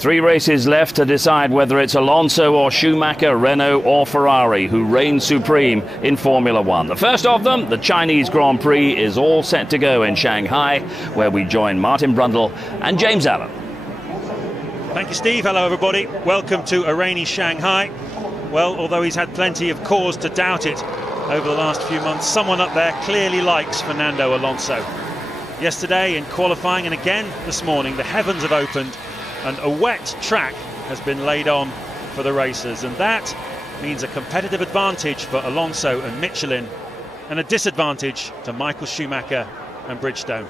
3 races left to decide whether it's Alonso or Schumacher, Renault or Ferrari who reign supreme in Formula One. The first of them, the Chinese Grand Prix, is all set to go in Shanghai, where we join Martin Brundle and James Allen. Thank you, Steve. Hello, everybody. Welcome to a rainy Shanghai. Well, although he's had plenty of cause to doubt it over the last few months, someone up there clearly likes Fernando Alonso. Yesterday in qualifying and again this morning, the heavens have opened and a wet track has been laid on for the racers, and that means a competitive advantage for Alonso and Michelin and a disadvantage to Michael Schumacher and Bridgestone.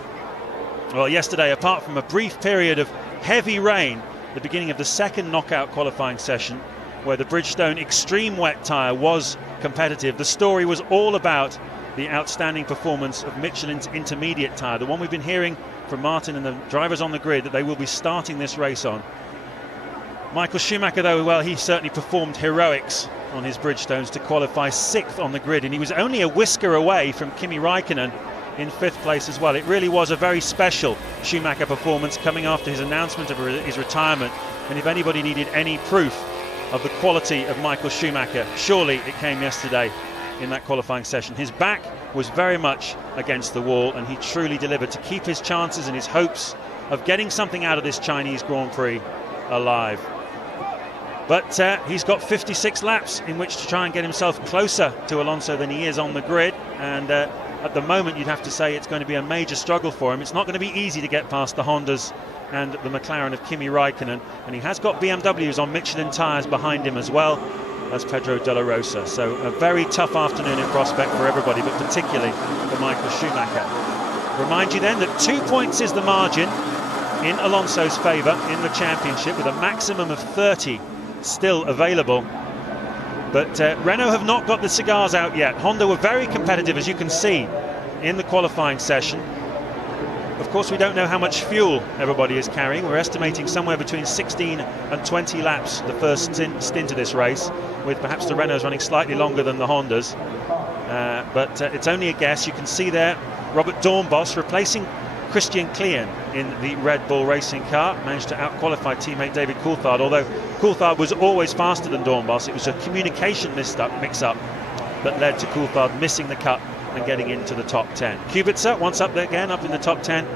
Well, yesterday, apart from a brief period of heavy rain, the beginning of the second knockout qualifying session, where the Bridgestone extreme wet tyre was competitive, the story was all about the outstanding performance of Michelin's intermediate tyre, the one we've been hearing from Martin and the drivers on the grid that they will be starting this race on. Michael Schumacher, though, well, he certainly performed heroics on his Bridgestones to qualify 6th on the grid, and he was only a whisker away from Kimi Raikkonen in 5th place as well. It really was a very special Schumacher performance coming after his announcement of his retirement, and if anybody needed any proof of the quality of Michael Schumacher, surely it came yesterday in that qualifying session. His back was very much against the wall, and he truly delivered to keep his chances and his hopes of getting something out of this Chinese Grand Prix alive. But he's got 56 laps in which to try and get himself closer to Alonso than he is on the grid, and at the moment you'd have to say it's going to be a major struggle for him. It's not going to be easy to get past the Hondas and the McLaren of Kimi Raikkonen, and he has got BMWs on Michelin tyres behind him as well as Pedro de la Rosa. So a very tough afternoon in prospect for everybody, but particularly for Michael Schumacher. Remind you then that 2 points is the margin in Alonso's favour in the championship, with a maximum of 30 still available. But Renault have not got the cigars out yet. Honda were very competitive, as you can see, in the qualifying session. Of course, we don't know how much fuel everybody is carrying. We're estimating somewhere between 16 and 20 laps the first stint of this race, with perhaps the Renaults running slightly longer than the Hondas. But it's only a guess. You can see there Robert Dornbos replacing Christian Klien in the Red Bull racing car. Managed to out-qualify teammate David Coulthard, although Coulthard was always faster than Dornbos. It was a communication mix-up that led to Coulthard missing the cut and getting into the top 10. Kubica once up there again, up in the top 10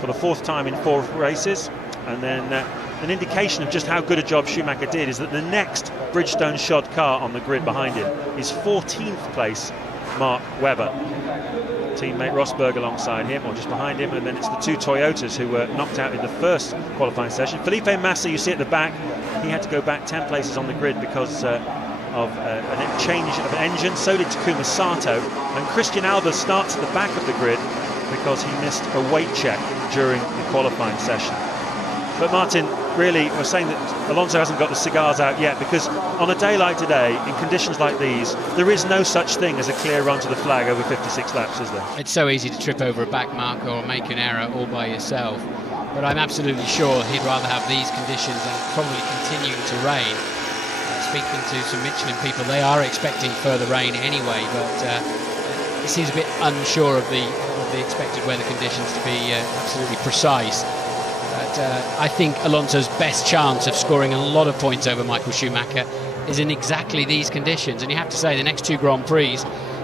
for the 4th time in 4 races. And then an indication of just how good a job Schumacher did is that the next Bridgestone shod car on the grid behind him is 14th place Mark Webber. Teammate Rosberg alongside him, or just behind him, and then it's the 2 Toyotas who were knocked out in the first qualifying session. Felipe Massa, you see at the back, he had to go back 10 places on the grid because of a change of engine. So did Takuma Sato, and Christian Albers starts at the back of the grid because he missed a weight check during the qualifying session. But Martin, really, we're saying that Alonso hasn't got the cigars out yet, because on a day like today, in conditions like these, there is no such thing as a clear run to the flag over 56 laps, is there? It's so easy to trip over a back marker or make an error all by yourself, but I'm absolutely sure he'd rather have these conditions and probably continuing to rain. Speaking to some Michelin people, they are expecting further rain anyway, but he seems a bit unsure of the expected weather conditions to be absolutely precise. But I think Alonso's best chance of scoring a lot of points over Michael Schumacher is in exactly these conditions. And you have to say the next 2 Grand Prix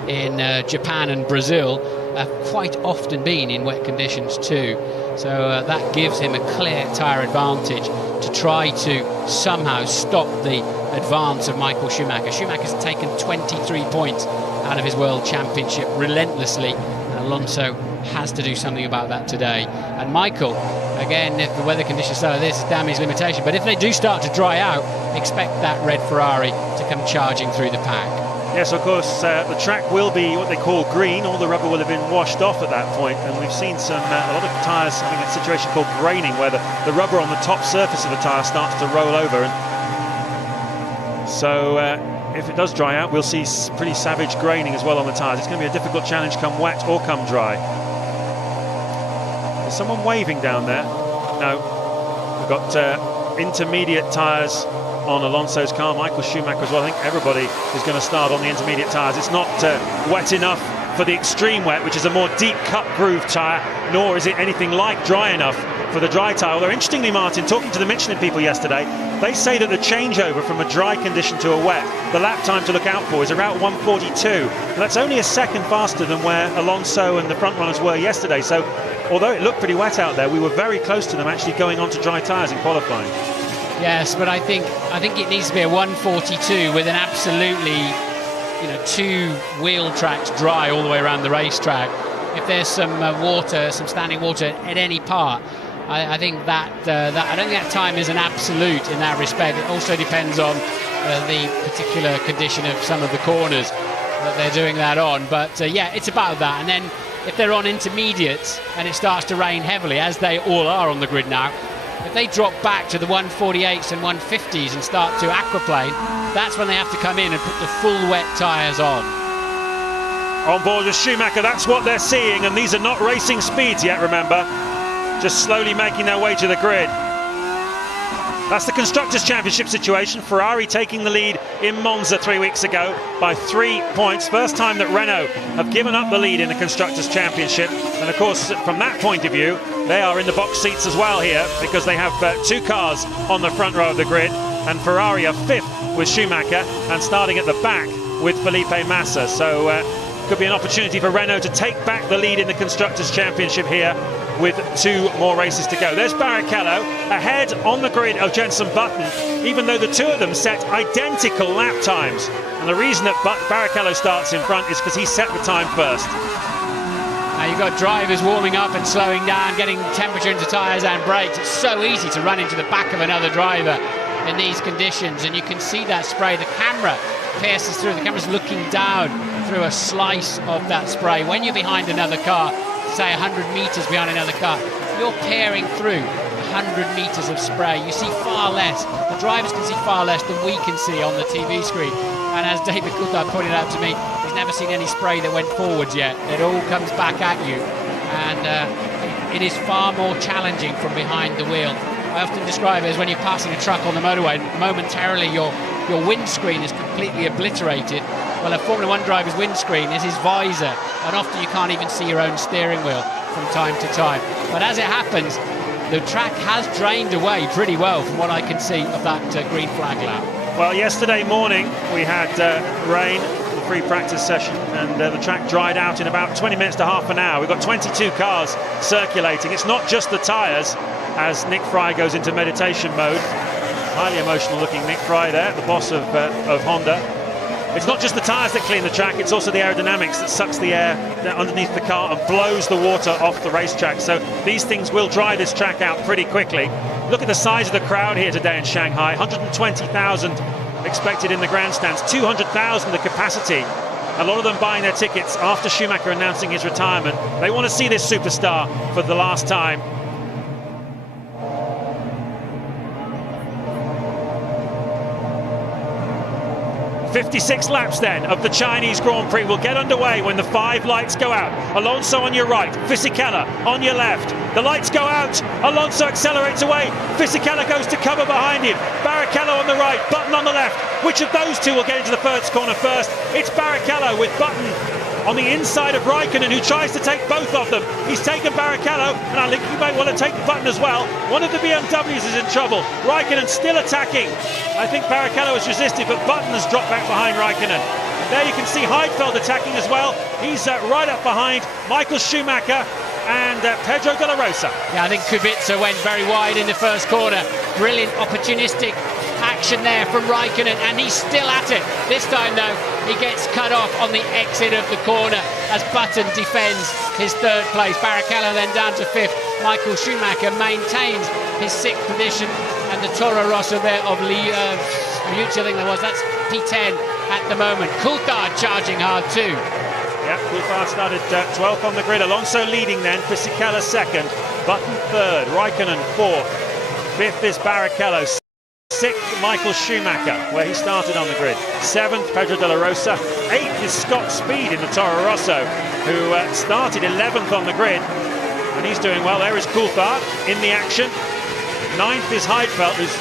in Japan and Brazil have quite often been in wet conditions too. So that gives him a clear tyre advantage to try to somehow stop the advance of Michael Schumacher. Schumacher's taken 23 points out of his World Championship relentlessly, and Alonso has to do something about that today. And Michael, again, if the weather conditions stay like this, it's damn his limitation, but if they do start to dry out, expect that red Ferrari to come charging through the pack. Yes, of course, the track will be what they call green. All the rubber will have been washed off at that point, and we've seen a lot of tyres having a situation called graining, where the rubber on the top surface of the tyre starts to roll over, and so if it does dry out, we'll see pretty savage graining as well on the tyres. It's going to be a difficult challenge come wet or come dry. There's someone waving down there. No, we've got intermediate tyres on Alonso's car, Michael Schumacher as well. I think everybody is going to start on the intermediate tyres. It's not wet enough for the extreme wet, which is a more deep cut groove tyre, nor is it anything like dry enough for the dry tyre. Although interestingly, Martin, talking to the Michelin people yesterday, they say that the changeover from a dry condition to a wet, the lap time to look out for is around 1:42. And that's only a second faster than where Alonso and the front runners were yesterday. So although it looked pretty wet out there, we were very close to them actually going on to dry tyres in qualifying. Yes, but I think it needs to be a 1:42 with an absolutely, two wheel tracks dry all the way around the racetrack. If there's some water, some standing water at any part, I think that I don't think that time is an absolute in that respect. It also depends on the particular condition of some of the corners that they're doing that on. But yeah, it's about that. And then if they're on intermediates and it starts to rain heavily, as they all are on the grid now, if they drop back to the 148s and 150s and start to aquaplane, that's when they have to come in and put the full wet tyres on. On board with Schumacher, that's what they're seeing, and these are not racing speeds yet, remember. Just slowly making their way to the grid. That's the Constructors' Championship situation. Ferrari taking the lead in Monza 3 weeks ago by 3 points. First time that Renault have given up the lead in the Constructors' Championship. And of course, from that point of view, they are in the box seats as well here because they have 2 cars on the front row of the grid. And Ferrari are 5th with Schumacher and starting at the back with Felipe Massa. So could be an opportunity for Renault to take back the lead in the Constructors' Championship here with 2 more races to go. There's Barrichello ahead on the grid of Jenson Button, even though the 2 of them set identical lap times. And the reason that Barrichello starts in front is because he set the time first. Now you've got drivers warming up and slowing down, getting temperature into tyres and brakes. It's so easy to run into the back of another driver in these conditions, and you can see that spray. The camera pierces through. The camera's looking down through a slice of that spray. When you're behind another car, say 100 metres behind another car, you're peering through 100 metres of spray. You see far less. The drivers can see far less than we can see on the TV screen. And as David Coulthard pointed out to me, he's never seen any spray that went forwards yet. It all comes back at you. And it is far more challenging from behind the wheel. I often describe it as when you're passing a truck on the motorway, momentarily your windscreen is completely obliterated. Well, a Formula 1 driver's windscreen is his visor, and often you can't even see your own steering wheel from time to time. But as it happens, the track has drained away pretty well from what I can see of that green flag lap. Well, yesterday morning we had rain, the free practice session, and the track dried out in about 20 minutes to half an hour. We've got 22 cars circulating. It's not just the tyres, as Nick Fry goes into meditation mode. Highly emotional looking Nick Fry there, the boss of Honda. It's not just the tyres that clean the track, it's also the aerodynamics that sucks the air underneath the car and blows the water off the racetrack. So these things will dry this track out pretty quickly. Look at the size of the crowd here today in Shanghai. 120,000 expected in the grandstands, 200,000 the capacity. A lot of them buying their tickets after Schumacher announcing his retirement. They want to see this superstar for the last time. 56 laps then of the Chinese Grand Prix will get underway when the 5 lights go out. Alonso on your right, Fisichella on your left. The lights go out, Alonso accelerates away, Fisichella goes to cover behind him. Barrichello on the right, Button on the left. Which of those 2 will get into the first corner first? It's Barrichello with Button on the inside of Raikkonen, who tries to take both of them. He's taken Barrichello, and I think he might want to take Button as well. One of the BMWs is in trouble. Raikkonen still attacking. I think Barrichello has resisted, but Button has dropped back behind Raikkonen. There you can see Heidfeld attacking as well. He's right up behind Michael Schumacher and Pedro de la Rosa. Yeah, I think Kubica went very wide in the first corner. Brilliant opportunistic action there from Raikkonen, and he's still at it. This time though, he gets cut off on the exit of the corner as Button defends his 3rd place. Barrichello then down to 5th. Michael Schumacher maintains his 6th position, and the Toro Rosso there of Liuzzi, I think that was, that's P10 at the moment. Coulthard charging hard too. Yeah, Coulthard started 12th on the grid. Alonso leading then, Fisichella 2nd, Button 3rd, Raikkonen 4th, 5th is Barrichello, 6th Michael Schumacher, where he started on the grid, 7th Pedro de la Rosa, 8th is Scott Speed in the Toro Rosso, who started 11th on the grid, and he's doing well. There is Coulthard in the action. 9th is Heidfeld, who's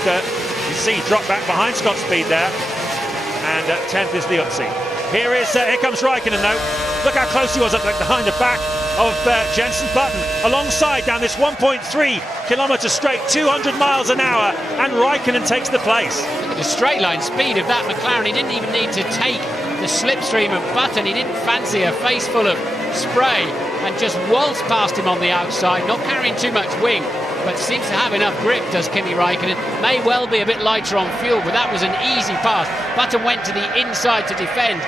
you see dropped back behind Scott Speed there, and 10th is Liuzzi. Here comes Raikkonen though. Look how close he was up behind the back of Jenson Button, alongside down this 1.3 kilometres straight, 200 miles an hour, and Raikkonen takes the place. Look at the straight line speed of that McLaren. He didn't even need to take the slipstream of Button. He didn't fancy a face full of spray and just waltzed past him on the outside, not carrying too much wing, but seems to have enough grip, does Kimi Raikkonen. May well be a bit lighter on fuel, but that was an easy pass. Button went to the inside to defend.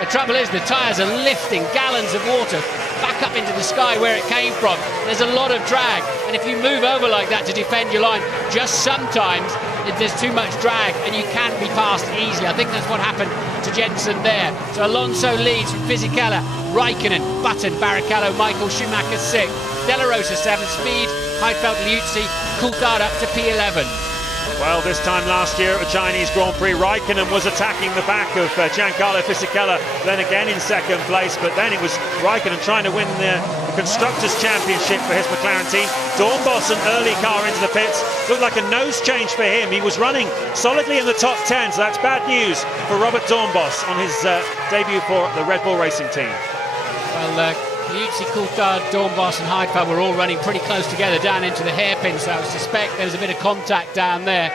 The trouble is the tyres are lifting gallons of water back up into the sky where it came from. There's a lot of drag, and if you move over like that to defend your line, just sometimes there's too much drag and you can be passed easily. I think that's what happened to Jensen there. So Alonso leads from Fisichella, Raikkonen, Button, Barrichello, Michael Schumacher 6, De La Rosa 7, Speed, Heidfeld, Liuzzi, Coulthard up to P11. Well, this time last year at the Chinese Grand Prix, Raikkonen was attacking the back of Giancarlo Fisichella, then again in second place, but then it was Raikkonen trying to win the Constructors' Championship for his McLaren team. Dornbos, an early car into the pits, looked like a nose change for him. He was running solidly in the top 10, so that's bad news for Robert Dornbos on his debut for the Red Bull Racing team. Well, Liuzzi, Coulthard, Dornbos and Heidfeld were all running pretty close together down into the hairpin, so I suspect there was a bit of contact down there.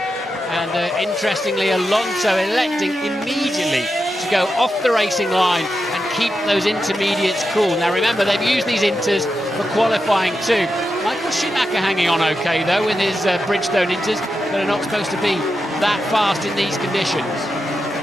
And interestingly, Alonso electing immediately to go off the racing line and keep those intermediates cool. Now remember, they've used these inters for qualifying too. Michael Schumacher hanging on okay though with his Bridgestone inters that are not supposed to be that fast in these conditions.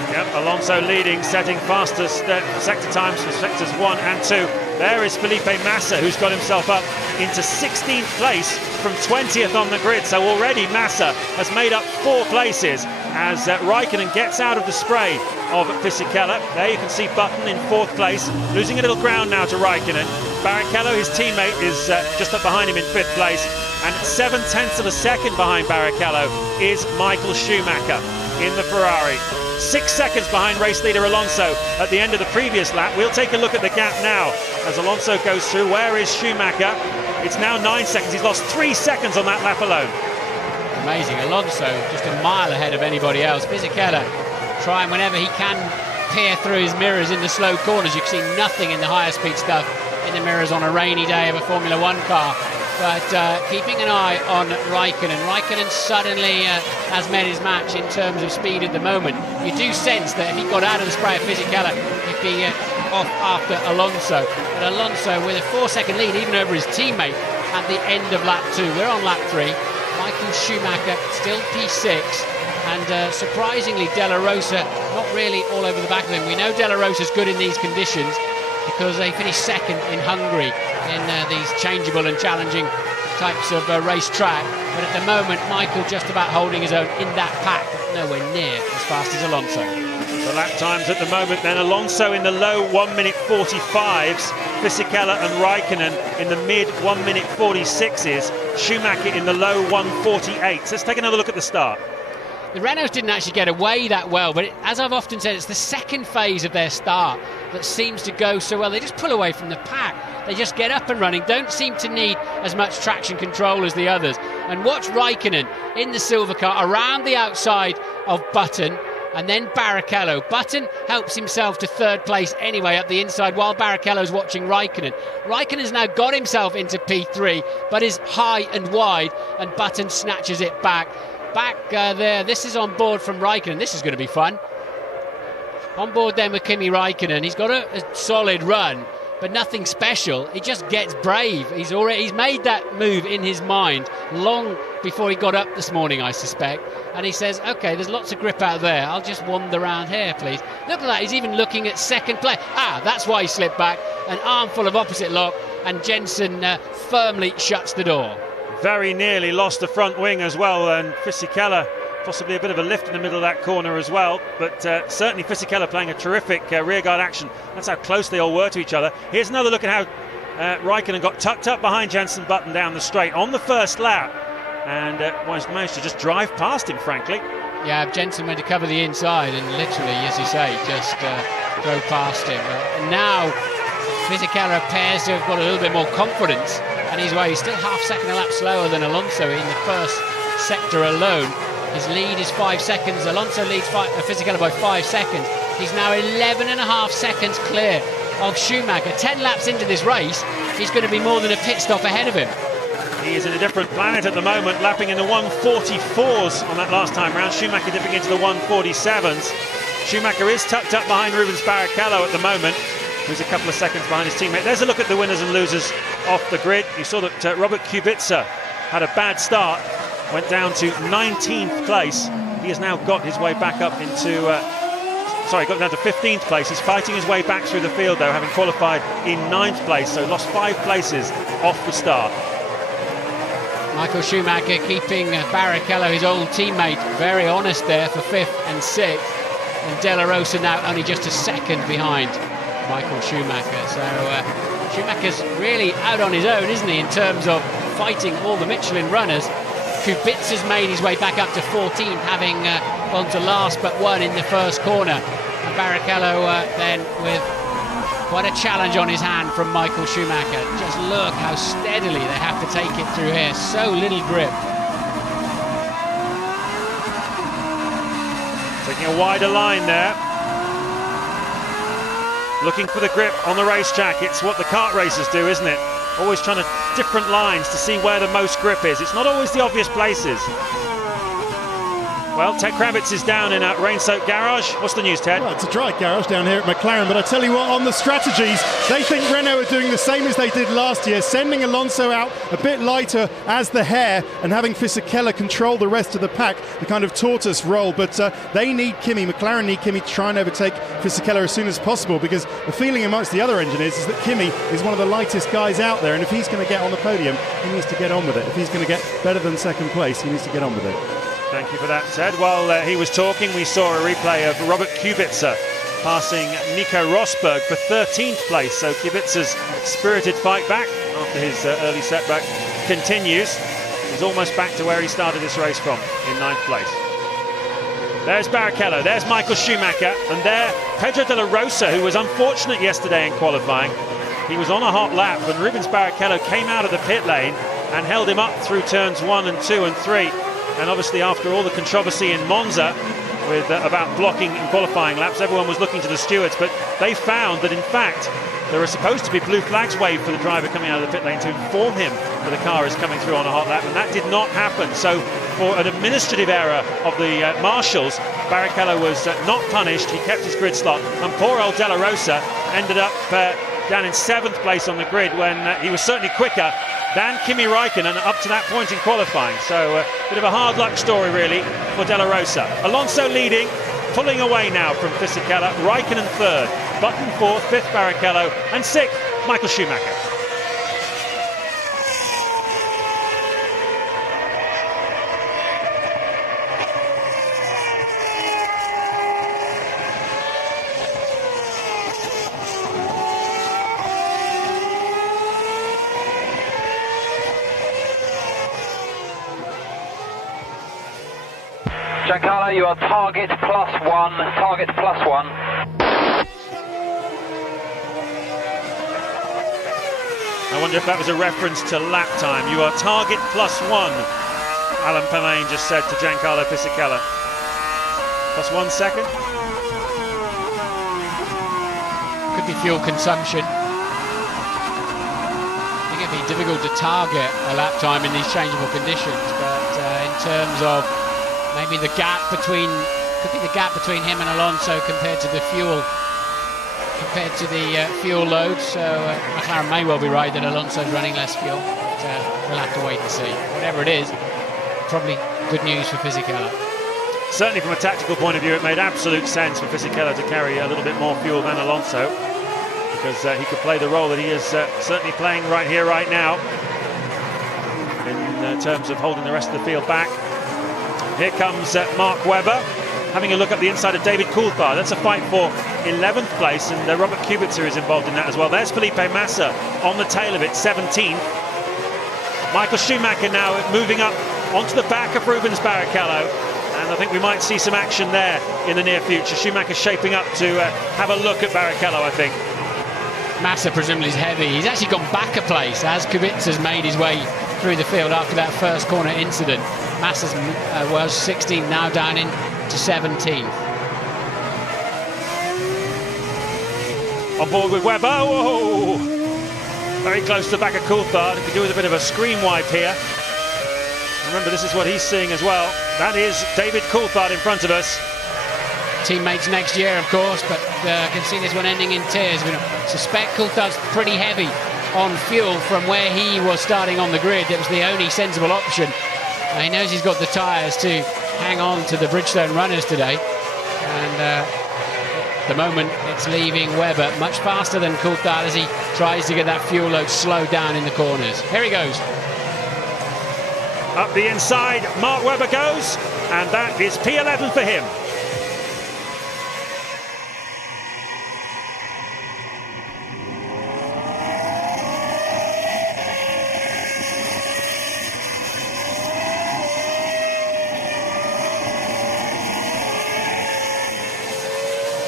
Yep, Alonso leading, setting fastest sector times for sectors 1 and 2. There is Felipe Massa, who's got himself up into 16th place from 20th on the grid. So already Massa has made up 4 places as Raikkonen gets out of the spray of Fisichella. There you can see Button in 4th place, losing a little ground now to Raikkonen. Barrichello, his teammate, is just up behind him in 5th place. And 7/10 of a second behind Barrichello is Michael Schumacher in the Ferrari. 6 seconds behind race leader Alonso at the end of the previous lap. We'll take a look at the gap now as Alonso goes through. Where is Schumacher? It's now 9 seconds. He's lost 3 seconds on that lap alone. Amazing. Alonso just a mile ahead of anybody else. Fisichella trying whenever he can peer through his mirrors in the slow corners. You can see nothing in the higher speed stuff in the mirrors on a rainy day of a Formula One car. But keeping an eye on Raikkonen. Raikkonen suddenly has made his match in terms of speed at the moment. You do sense that if he got out of the spray of Fisichella, he'd be off after Alonso. But Alonso with a 4-second lead, even over his teammate, at the end of lap 2. We're on lap 3. Michael Schumacher still P6. And surprisingly, De La Rosa not really all over the back of him. We know De La Rosa's good in these conditions because they finished second in Hungary in these changeable and challenging types of race track. But at the moment, Michael just about holding his own in that pack, but nowhere near as fast as Alonso. The lap times at the moment then, Alonso in the low 1 minute 45s, Fisichella and Raikkonen in the mid 1 minute 46s, Schumacher in the low 1:48s. Let's take another look at the start. The Renaults didn't actually get away that well, but as I've often said, it's the second phase of their start that seems to go so well. They just pull away from the pack. They just get up and running, don't seem to need as much traction control as the others. And watch Raikkonen in the silver car around the outside of Button and then Barrichello. Button helps himself to 3rd place anyway up the inside while Barrichello's watching Raikkonen. Raikkonen's now got himself into P3 but is high and wide, and Button snatches it back. There, this is on board from Raikkonen. This is going to be fun. On board then with Kimi Raikkonen. He's got a solid run, but nothing special. He just gets brave. He's made that move in his mind long before he got up this morning, I suspect. And he says, okay, there's lots of grip out there. I'll just wander around here, please. Look at that. He's even looking at second place. That's why he slipped back. An armful of opposite lock, and Jensen firmly shuts the door. Very nearly lost the front wing as well, and Fisichella possibly a bit of a lift in the middle of that corner as well, but certainly Fisichella playing a terrific rearguard action. That's how close they all were to each other. Here's another look at how Raikkonen got tucked up behind Jensen Button down the straight on the first lap, and managed to just drive past him, frankly. Yeah, Jensen went to cover the inside and literally, as you say, just drove past him. And now Fisichella appears to have got a little bit more confidence, and he's still half-second a lap slower than Alonso in the first sector alone. His lead is 5 seconds. Alonso leads Fisichella by 5 seconds. He's now 11.5 seconds clear of Schumacher. 10 laps into this race, he's going to be more than a pit stop ahead of him. He is in a different planet at the moment, lapping in the 144s on that last time round. Schumacher dipping into the 147s. Schumacher is tucked up behind Rubens Barrichello at the moment, who's a couple of seconds behind his teammate. There's a look at the winners and losers off the grid. You saw that Robert Kubica had a bad start, went down to 19th place. He has now got his way back up into, got down to 15th place. He's fighting his way back through the field though, having qualified in 9th place, so lost 5 places off the start. Michael Schumacher keeping Barrichello, his old teammate, very honest there for 5th and 6th. And De La Rosa now only just a second behind Michael Schumacher. So Schumacher's really out on his own, isn't he, in terms of fighting all the Michelin runners. Kubica's made his way back up to 14th, having gone to last but one in the first corner. And Barrichello then with quite a challenge on his hand from Michael Schumacher. Just look how steadily they have to take it through here. So little grip. Taking a wider line there. Looking for the grip on the racetrack. It's what the kart racers do, isn't it? Always trying to different lines to see where the most grip is. It's not always the obvious places. Well, Ted Kravitz is down in a rain-soaked garage. What's the news, Ted? Well, it's a dry garage down here at McLaren, but I tell you what, on the strategies, they think Renault are doing the same as they did last year, sending Alonso out a bit lighter as the hare and having Fisichella control the rest of the pack, the kind of tortoise role. But they need Kimi, McLaren need Kimi to try and overtake Fisichella as soon as possible, because the feeling amongst the other engineers is that Kimi is one of the lightest guys out there, and if he's going to get on the podium, he needs to get on with it. If he's going to get better than second place, he needs to get on with it. Thank you for that, Ted. While he was talking, we saw a replay of Robert Kubica passing Nico Rosberg for 13th place. So Kubica's spirited fight back after his early setback continues. He's almost back to where he started this race from, in 9th place. There's Barrichello, there's Michael Schumacher, and there Pedro de la Rosa, who was unfortunate yesterday in qualifying. He was on a hot lap when Rubens Barrichello came out of the pit lane and held him up through turns 1 and 2 and 3. And obviously after all the controversy in Monza with about blocking in qualifying laps, everyone was looking to the stewards, but they found that in fact there are supposed to be blue flags waved for the driver coming out of the pit lane to inform him that the car is coming through on a hot lap, and that did not happen. So for an administrative error of the marshals, Barrichello was not punished. He kept his grid slot, and poor old De La Rosa ended up down in 7th place on the grid when he was certainly quicker than Kimi Raikkonen up to that point in qualifying. So a bit of a hard luck story really for De La Rosa. Alonso leading, pulling away now from Fisichella. Raikkonen 3rd, Button 4th, 5th Barrichello, and 6th Michael Schumacher. Giancarlo, you are target +1, target +1. I wonder if that was a reference to lap time. You are target +1, Alan Permain just said to Giancarlo Fisichella. +1 second? Could be fuel consumption. I think it'd be difficult to target a lap time in these changeable conditions, but in terms of maybe the gap between, could be the gap between him and Alonso compared to the fuel load. So McLaren may well be right that Alonso's running less fuel, but we'll have to wait and see. Whatever it is, probably good news for Fisichella. Certainly from a tactical point of view, it made absolute sense for Fisichella to carry a little bit more fuel than Alonso, because he could play the role that he is certainly playing right here, right now, in terms of holding the rest of the field back. Here comes Mark Webber, having a look up the inside of David Coulthard. That's a fight for 11th place, and Robert Kubica is involved in that as well. There's Felipe Massa on the tail of it, 17th. Michael Schumacher now moving up onto the back of Rubens Barrichello, and I think we might see some action there in the near future. Schumacher shaping up to have a look at Barrichello, I think. Massa presumably is heavy. He's actually gone back a place as Kubica's made his way through the field after that first corner incident. Massa's was 16th, now down into 17th. On board with Webber. Whoa! Very close to the back of Coulthard. He could do with a bit of a screen wipe here. Remember, this is what he's seeing as well. That is David Coulthard in front of us. Teammates next year, of course, but can see this one ending in tears. We suspect Coulthard's pretty heavy on fuel from where he was starting on the grid. That was the only sensible option. He knows he's got the tyres to hang on to the Bridgestone runners today. And at the moment, it's leaving Webber much faster than Coulthard as he tries to get that fuel load slowed down in the corners. Here he goes. Up the inside, Mark Webber goes, and that is P11 for him.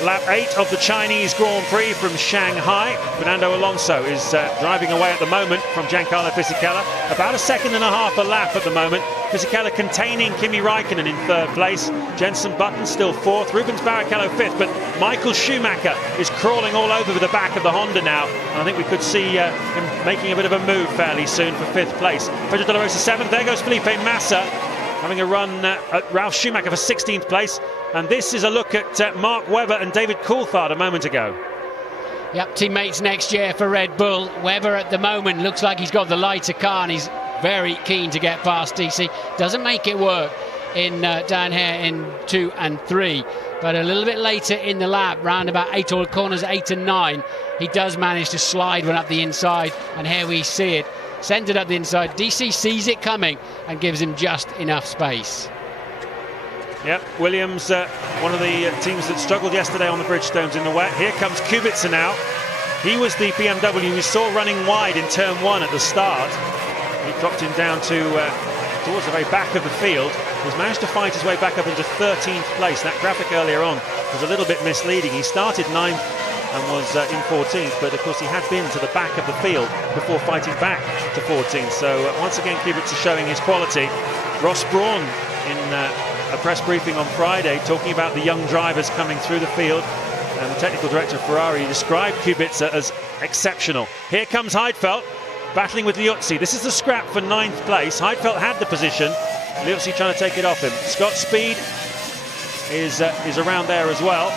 Lap 8 of the Chinese Grand Prix from Shanghai. Fernando Alonso is driving away at the moment from Giancarlo Fisichella. About 1.5 seconds a lap at the moment. Fisichella containing Kimi Raikkonen in 3rd place. Jenson Button still 4th. Rubens Barrichello 5th. But Michael Schumacher is crawling all over the back of the Honda now. And I think we could see him making a bit of a move fairly soon for 5th place. Pedro de la Rosa 7th. There goes Felipe Massa having a run at Ralf Schumacher for 16th place. And this is a look at Mark Webber and David Coulthard a moment ago. Yep, teammates next year for Red Bull. Webber at the moment looks like he's got the lighter car and he's very keen to get past DC. Doesn't make it work in down here in 2 and 3. But a little bit later in the lap, round about 8 or corners 8 and 9, he does manage to slide one up the inside. And here we see it. Sends it up the inside. DC sees it coming and gives him just enough space. Yep, Williams, one of the teams that struggled yesterday on the Bridgestones in the wet. Here comes Kubica now. He was the BMW we saw running wide in turn 1 at the start. He dropped him down to towards the very back of the field. He's managed to fight his way back up into 13th place. That graphic earlier on was a little bit misleading. He started 9th and was in 14th, but of course he had been to the back of the field before fighting back to 14th. So once again, Kubica showing his quality. Ross Brawn in a press briefing on Friday talking about the young drivers coming through the field, and the technical director of Ferrari described Kubica as exceptional. Here comes Heidfeld battling with Liuzzi. This is the scrap for 9th place. Heidfeld had the position, Liuzzi trying to take it off him. Scott Speed is around there as well.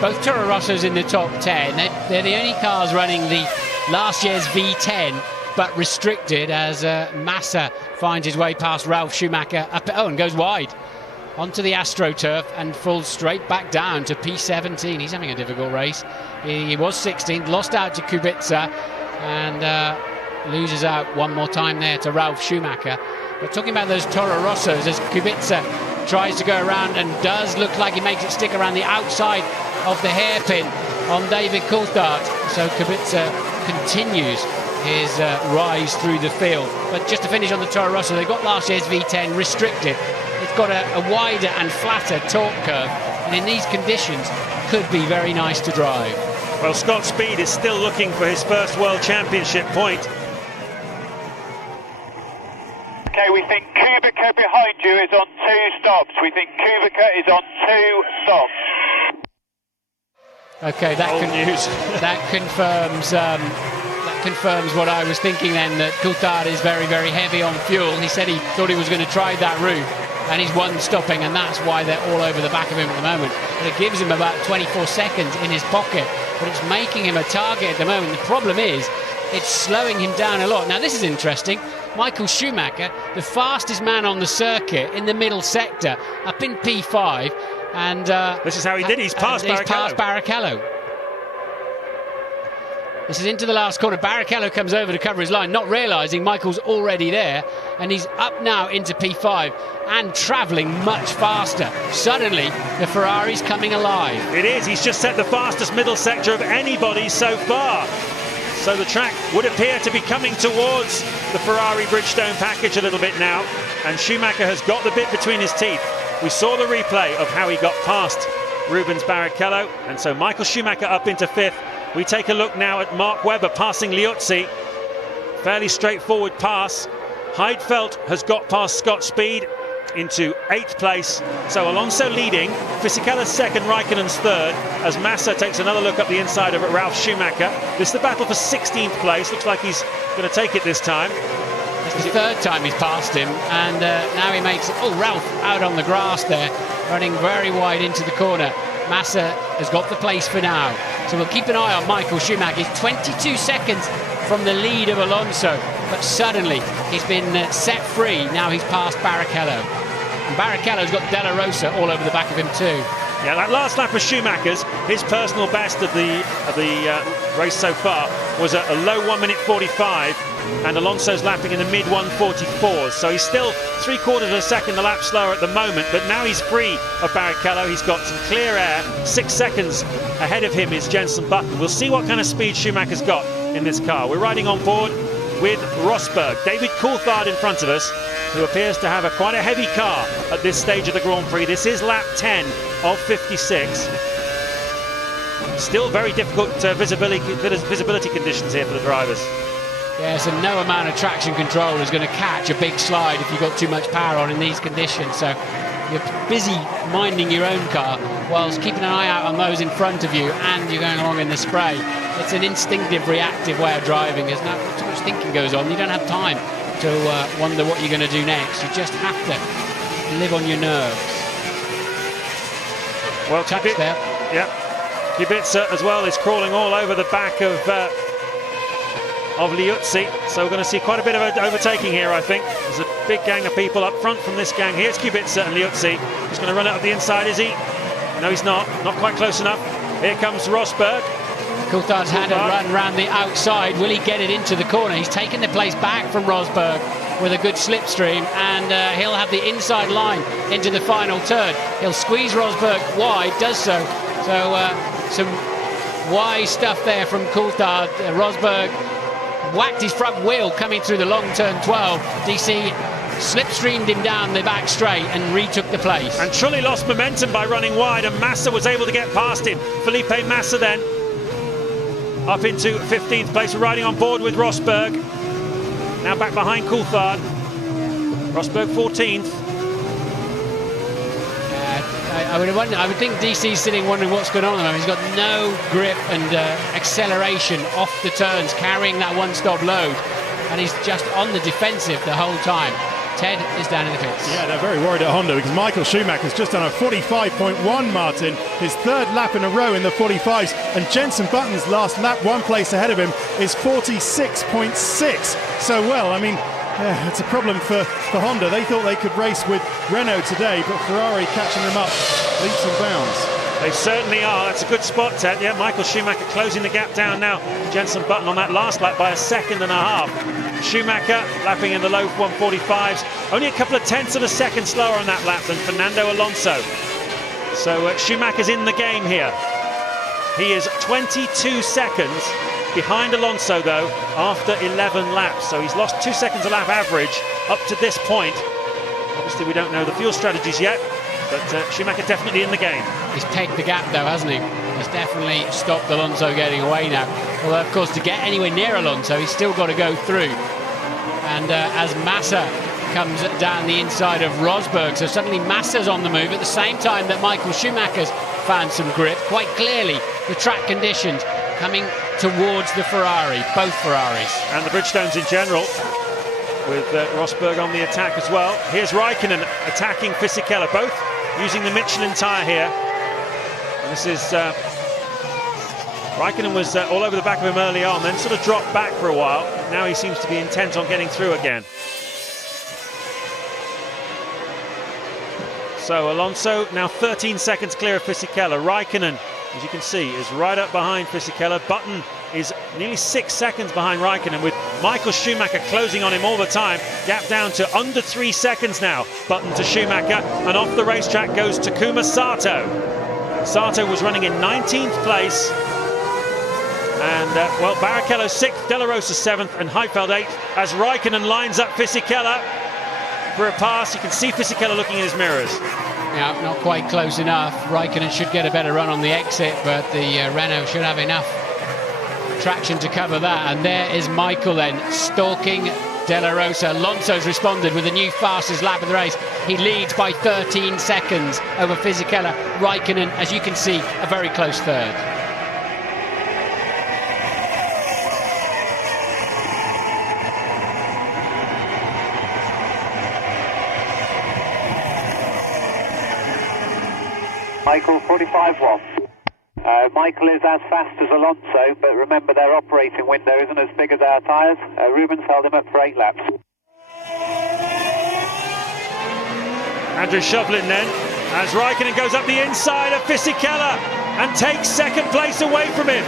Both Toro Rossos in the top 10. They're the only cars running the last year's V10, but restricted as Massa finds his way past Ralf Schumacher and goes wide onto the AstroTurf and falls straight back down to P17. He's having a difficult race. He was 16th, lost out to Kubica, and loses out one more time there to Ralf Schumacher. But talking about those Toro Rossos, as Kubica tries to go around and does look like he makes it stick around the outside of the hairpin on David Coulthard. So Kubica continues his rise through the field. But just to finish on the Toro Rosso, they've got last year's V10 restricted. It's got a wider and flatter torque curve, and in these conditions could be very nice to drive. Well, Scott Speed is still looking for his first World Championship point. Okay, we think Kubica behind you is on 2 stops. We think Kubica is on 2 stops. Okay, that confirms what I was thinking then, that Coulthard is very, very heavy on fuel. He said he thought he was going to try that route, and he's one stopping, and that's why they're all over the back of him at the moment. But it gives him about 24 seconds in his pocket, but it's making him a target at the moment. The problem is it's slowing him down a lot. Now, this is interesting. Michael Schumacher, the fastest man on the circuit in the middle sector, up in P5, and this is how he did. He's passed Barrichello. This is into the last corner. Barrichello comes over to cover his line, not realising Michael's already there, and he's up now into P5 and travelling much faster. Suddenly, the Ferrari's coming alive. It is. He's just set the fastest middle sector of anybody so far. So the track would appear to be coming towards the Ferrari Bridgestone package a little bit now, and Schumacher has got the bit between his teeth. We saw the replay of how he got past Rubens Barrichello, and so Michael Schumacher up into 5th. We take a look now at Mark Webber passing Liuzzi. Fairly straightforward pass. Heidfeld has got past Scott Speed. into 8th place. So Alonso leading, Fisichella's second, Raikkonen's third, as Massa takes another look up the inside of Ralf Schumacher. This is the battle for 16th place. Looks like he's going to take it this time. It's the third time he's passed him, and now he makes it. Oh, Ralf out on the grass there, running very wide into the corner. Massa has got the place for now. So we'll keep an eye on Michael Schumacher. He's 22 seconds from the lead of Alonso, but suddenly he's been set free. Now he's passed Barrichello. And Barrichello's got Della Rosa all over the back of him too. Yeah, that last lap of Schumacher's, his personal best of the race so far was a low 1 minute 45, and Alonso's lapping in the mid 144s. So he's still 3/4 of a second a lap slower at the moment, but now he's free of Barrichello. He's got some clear air. 6 seconds ahead of him is Jenson Button. We'll see what kind of speed Schumacher's got in this car. We're riding on board with Rosberg. David Coulthard in front of us, who appears to have quite a heavy car at this stage of the Grand Prix. This is lap 10 of 56. Still very difficult visibility conditions here for the drivers. Yes, and no amount of traction control is going to catch a big slide if you've got too much power on in these conditions. So you're busy minding your own car whilst keeping an eye out on those in front of you, and you're going along in the spray. It's an instinctive, reactive way of driving. There's not too much thinking goes on. You don't have time to wonder what you're going to do next. You just have to live on your nerves. Well, touch there. Yeah, Kubica as well is crawling all over the back of Liuzzi. So we're going to see quite a bit of overtaking here, I think. There's a big gang of people up front from this gang. Here's Kubica and Liuzzi. He's going to run out of the inside, is he? No, he's not. Not quite close enough. Here comes Rosberg. Coulthard's had a run round the outside. Will he get it into the corner? He's taken the place back from Rosberg with a good slipstream, and he'll have the inside line into the final turn. He'll squeeze Rosberg wide, does so. So some wise stuff there from Coulthard. Rosberg whacked his front wheel coming through the long turn 12. DC slipstreamed him down the back straight and retook the place. And Trulli lost momentum by running wide, and Massa was able to get past him. Felipe Massa then up into 15th place. We're riding on board with Rosberg. Now back behind Coulthard. Rosberg 14th. I would think DC's sitting wondering what's going on at the moment. He's got no grip and acceleration off the turns, carrying that one-stop load, and he's just on the defensive the whole time. Ted is down in the pits. Yeah, they're very worried at Honda because Michael Schumacher's just done a 45.1, Martin. His third lap in a row in the 45s. And Jenson Button's last lap, 1 place ahead of him, is 46.6. So, well, I mean, yeah, it's a problem for Honda. They thought they could race with Renault today, but Ferrari catching them up leaps and bounds. They certainly are. That's a good spot, Ted. Yeah, Michael Schumacher closing the gap down now. Jenson Button on that last lap by 1.5 seconds. Schumacher lapping in the low 145s. Only a couple of tenths of a second slower on that lap than Fernando Alonso. So Schumacher's in the game here. He is 22 seconds behind Alonso, though, after 11 laps. So he's lost 2 seconds a lap average up to this point. Obviously, we don't know the fuel strategies yet, but Schumacher definitely in the game. He's pegged the gap, though, hasn't he? He's definitely stopped Alonso getting away now. Although, of course, to get anywhere near Alonso, he's still got to go through. And as Massa comes down the inside of Rosberg, so suddenly Massa's on the move at the same time that Michael Schumacher's found some grip. Quite clearly, the track conditions coming towards the Ferrari, both Ferraris. And the Bridgestones in general, with Rosberg on the attack as well. Here's Raikkonen attacking Fisichella, both using the Michelin tyre here. And this is Raikkonen was all over the back of him early on, then sort of dropped back for a while. Now he seems to be intent on getting through again. So Alonso now 13 seconds clear of Fisichella. Raikkonen, as you can see, is right up behind Fisichella. Button is nearly 6 seconds behind Raikkonen, with Michael Schumacher closing on him all the time. Gap down to under 3 seconds now. Button to Schumacher, and off the racetrack goes Takuma Sato. Sato was running in 19th place. And, well, Barrichello 6th, De La Rosa 7th, and Heifeld 8th, as Raikkonen lines up Fisichella for a pass. You can see Fisichella looking in his mirrors. Yeah, not quite close enough. Raikkonen should get a better run on the exit, but the Renault should have enough traction to cover that. And there is Michael then, stalking De La Rosa. Alonso's responded with the new fastest lap of the race. He leads by 13 seconds over Fisichella. Raikkonen, as you can see, a very close third. Michael, 45 watts. Michael is as fast as Alonso, but remember their operating window isn't as big as our tyres. Rubens held him up for 8 laps. Andrew Shovlin then, as Raikkonen goes up the inside of Fisichella and takes second place away from him.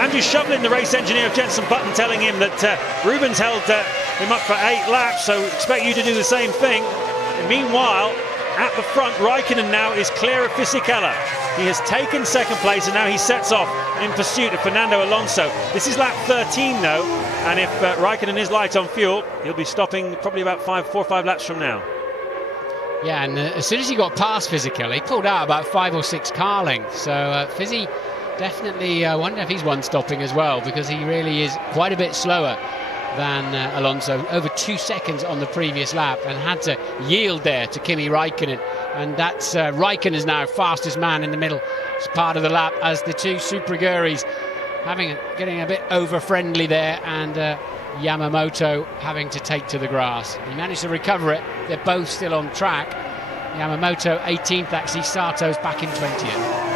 Andrew Shovlin, the race engineer of Jenson Button, telling him that Rubens held him up for 8 laps, so expect you to do the same thing. And meanwhile, at the front, Raikkonen now is clear of Fisichella. He has taken second place and now he sets off in pursuit of Fernando Alonso. This is lap 13 though, and if Raikkonen is light on fuel, he'll be stopping probably about 4 or 5 laps from now. Yeah, and as soon as he got past Fisichella, he pulled out about 5 or 6 car lengths. So Fizzy definitely wonder if he's one stopping as well, because he really is quite a bit slower than Alonso, over 2 seconds on the previous lap, and had to yield there to Kimi Raikkonen. And that's Raikkonen's now fastest man in the middle as part of the lap, as the two Superguris getting a bit over friendly there, and Yamamoto having to take to the grass. He managed to recover it. They're both still on track. Yamamoto 18th, actually. Sato's back in 20th.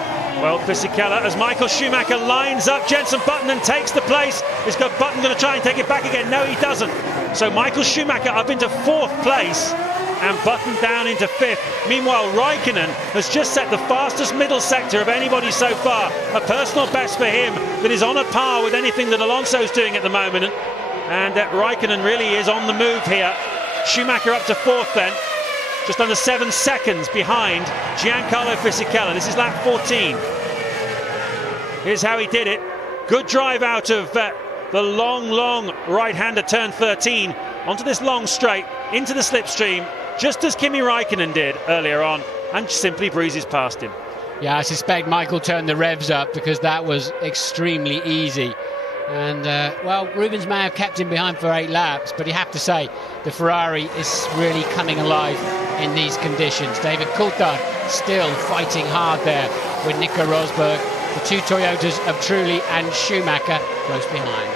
Well, Fisichella, as Michael Schumacher lines up Jenson Button and takes the place. Is Button going to try and take it back again? No, he doesn't. So Michael Schumacher up into 4th place and Button down into 5th. Meanwhile, Raikkonen has just set the fastest middle sector of anybody so far. A personal best for him that is on a par with anything that Alonso's doing at the moment. And Raikkonen really is on the move here. Schumacher up to 4th then. Just under 7 seconds behind Giancarlo Fisichella. This is lap 14. Here's how he did it. Good drive out of the long right-hander turn 13 onto this long straight, into the slipstream, just as Kimi Raikkonen did earlier on, and simply breezes past him. Yeah, I suspect Michael turned the revs up because that was extremely easy. And, well, Rubens may have kept him behind for 8 laps, but you have to say the Ferrari is really coming alive in these conditions. David Coulthard still fighting hard there with Nico Rosberg. The two Toyotas of Trulli and Schumacher close behind.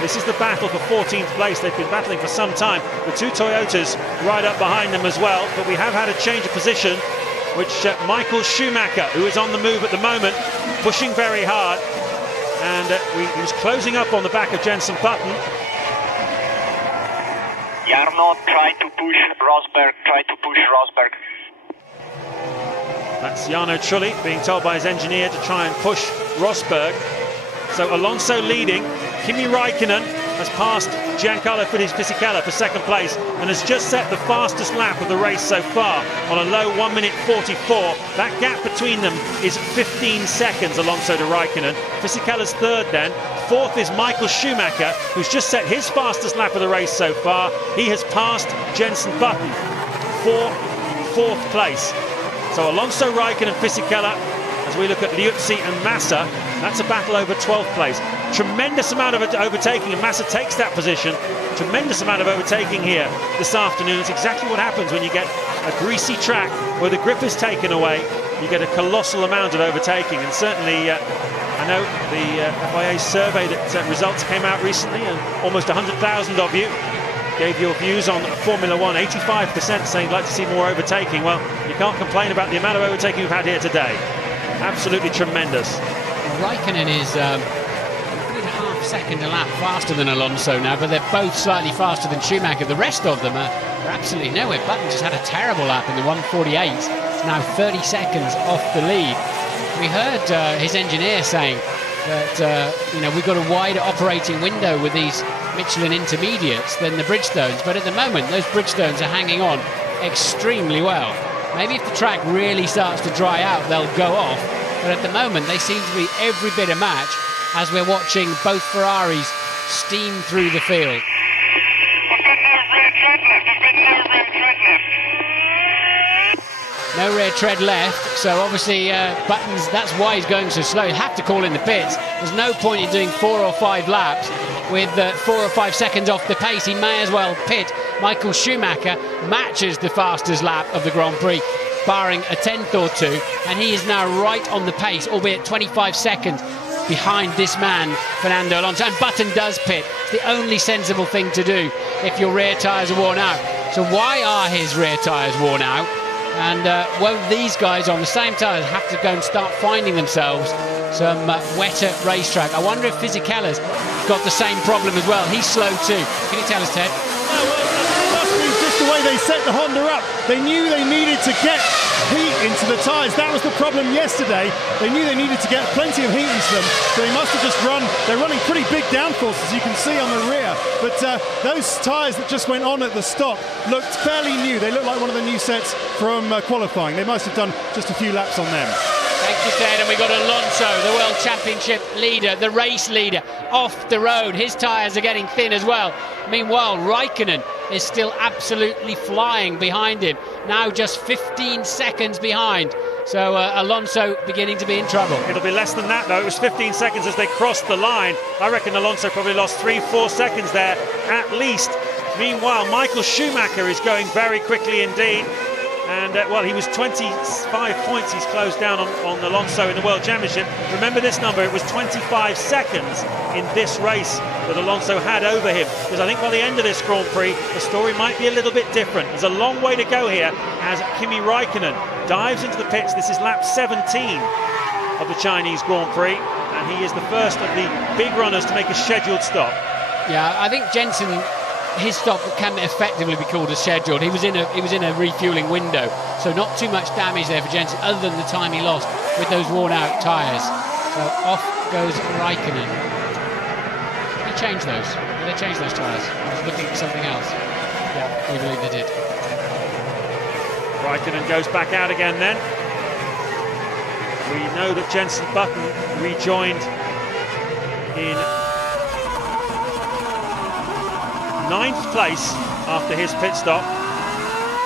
This is the battle for 14th place. They've been battling for some time. The two Toyotas right up behind them as well. But we have had a change of position, which Michael Schumacher, who is on the move at the moment, pushing very hard. And he was closing up on the back of Jenson Button. Jarno, try to push Rosberg. That's Jarno Trulli being told by his engineer to try and push Rosberg. So Alonso leading. Kimi Raikkonen has passed Giancarlo Fisichella for second place and has just set the fastest lap of the race so far on a low 1 minute 44. That gap between them is 15 seconds, Alonso to Raikkonen. Fisichella's third then. 4th is Michael Schumacher, who's just set his fastest lap of the race so far. He has passed Jenson Button for 4th place. So Alonso, Raikkonen, Fisichella. As we look at Liuzzi and Massa, that's a battle over 12th place. Tremendous amount of overtaking, and Massa takes that position. Tremendous amount of overtaking here this afternoon. It's exactly what happens when you get a greasy track where the grip is taken away. You get a colossal amount of overtaking, and certainly I know the FIA survey that results came out recently, and almost 100,000 of you gave your views on Formula One. 85% saying like to see more overtaking. Well, you can't complain about the amount of overtaking we've had here today. Absolutely tremendous. Raikkonen is a good half-second a lap faster than Alonso now, but they're both slightly faster than Schumacher. The rest of them are absolutely nowhere. Button just had a terrible lap in the 148. It's now 30 seconds off the lead. We heard his engineer saying that we've got a wider operating window with these Michelin intermediates than the Bridgestones, but at the moment those Bridgestones are hanging on extremely well. Maybe if the track really starts to dry out, they'll go off. But at the moment, they seem to be every bit a match as we're watching both Ferraris steam through the field. It's been really treadless. No rear tread left, so obviously Buttons, that's why he's going so slow. You have to call in the pits. There's no point in doing 4 or 5 laps with 4 or 5 seconds off the pace. He may as well pit. Michael Schumacher matches the fastest lap of the Grand Prix, barring a tenth or two, and he is now right on the pace, albeit 25 seconds behind this man, Fernando Alonso. And Button does pit. It's the only sensible thing to do if your rear tyres are worn out. So why are his rear tyres worn out? And won't these guys on the same tyres have to go and start finding themselves some wetter racetrack? I wonder if Fisichella's got the same problem as well. He's slow too. Can you tell us, Ted? Just the way they set the Honda up. They knew they needed to get heat into the tyres. That was the problem yesterday. They knew they needed to get plenty of heat into them, so they must have just they're running pretty big downforce, as you can see on the rear. But those tyres that just went on at the stop looked fairly new. They look like one of the new sets from qualifying. They must have done just a few laps on them. Thank you, Ted. And we got Alonso, the World Championship leader, the race leader, off the road. His tyres are getting thin as well. Meanwhile, Raikkonen is still absolutely flying behind him. Now just 15 seconds behind. So Alonso beginning to be in trouble. It'll be less than that, though. It was 15 seconds as they crossed the line. I reckon Alonso probably lost 3-4 seconds there, at least. Meanwhile, Michael Schumacher is going very quickly indeed. And, well, he was 25 points he's closed down on Alonso in the World Championship. Remember this number, it was 25 seconds in this race that Alonso had over him. Because I think by the end of this Grand Prix, the story might be a little bit different. There's a long way to go here as Kimi Raikkonen dives into the pits. This is lap 17 of the Chinese Grand Prix. And he is the first of the big runners to make a scheduled stop. Yeah, I think Jensen, his stop can effectively be called a scheduled. He was in a refueling window, so not too much damage there for Jensen, other than the time he lost with those worn-out tyres. So off goes Raikkonen. Did they change those? Did they change those tyres? I was looking at something else. Yeah, we believe they did. Raikkonen goes back out again then. We know that Jensen Button rejoined in 9th place after his pit stop.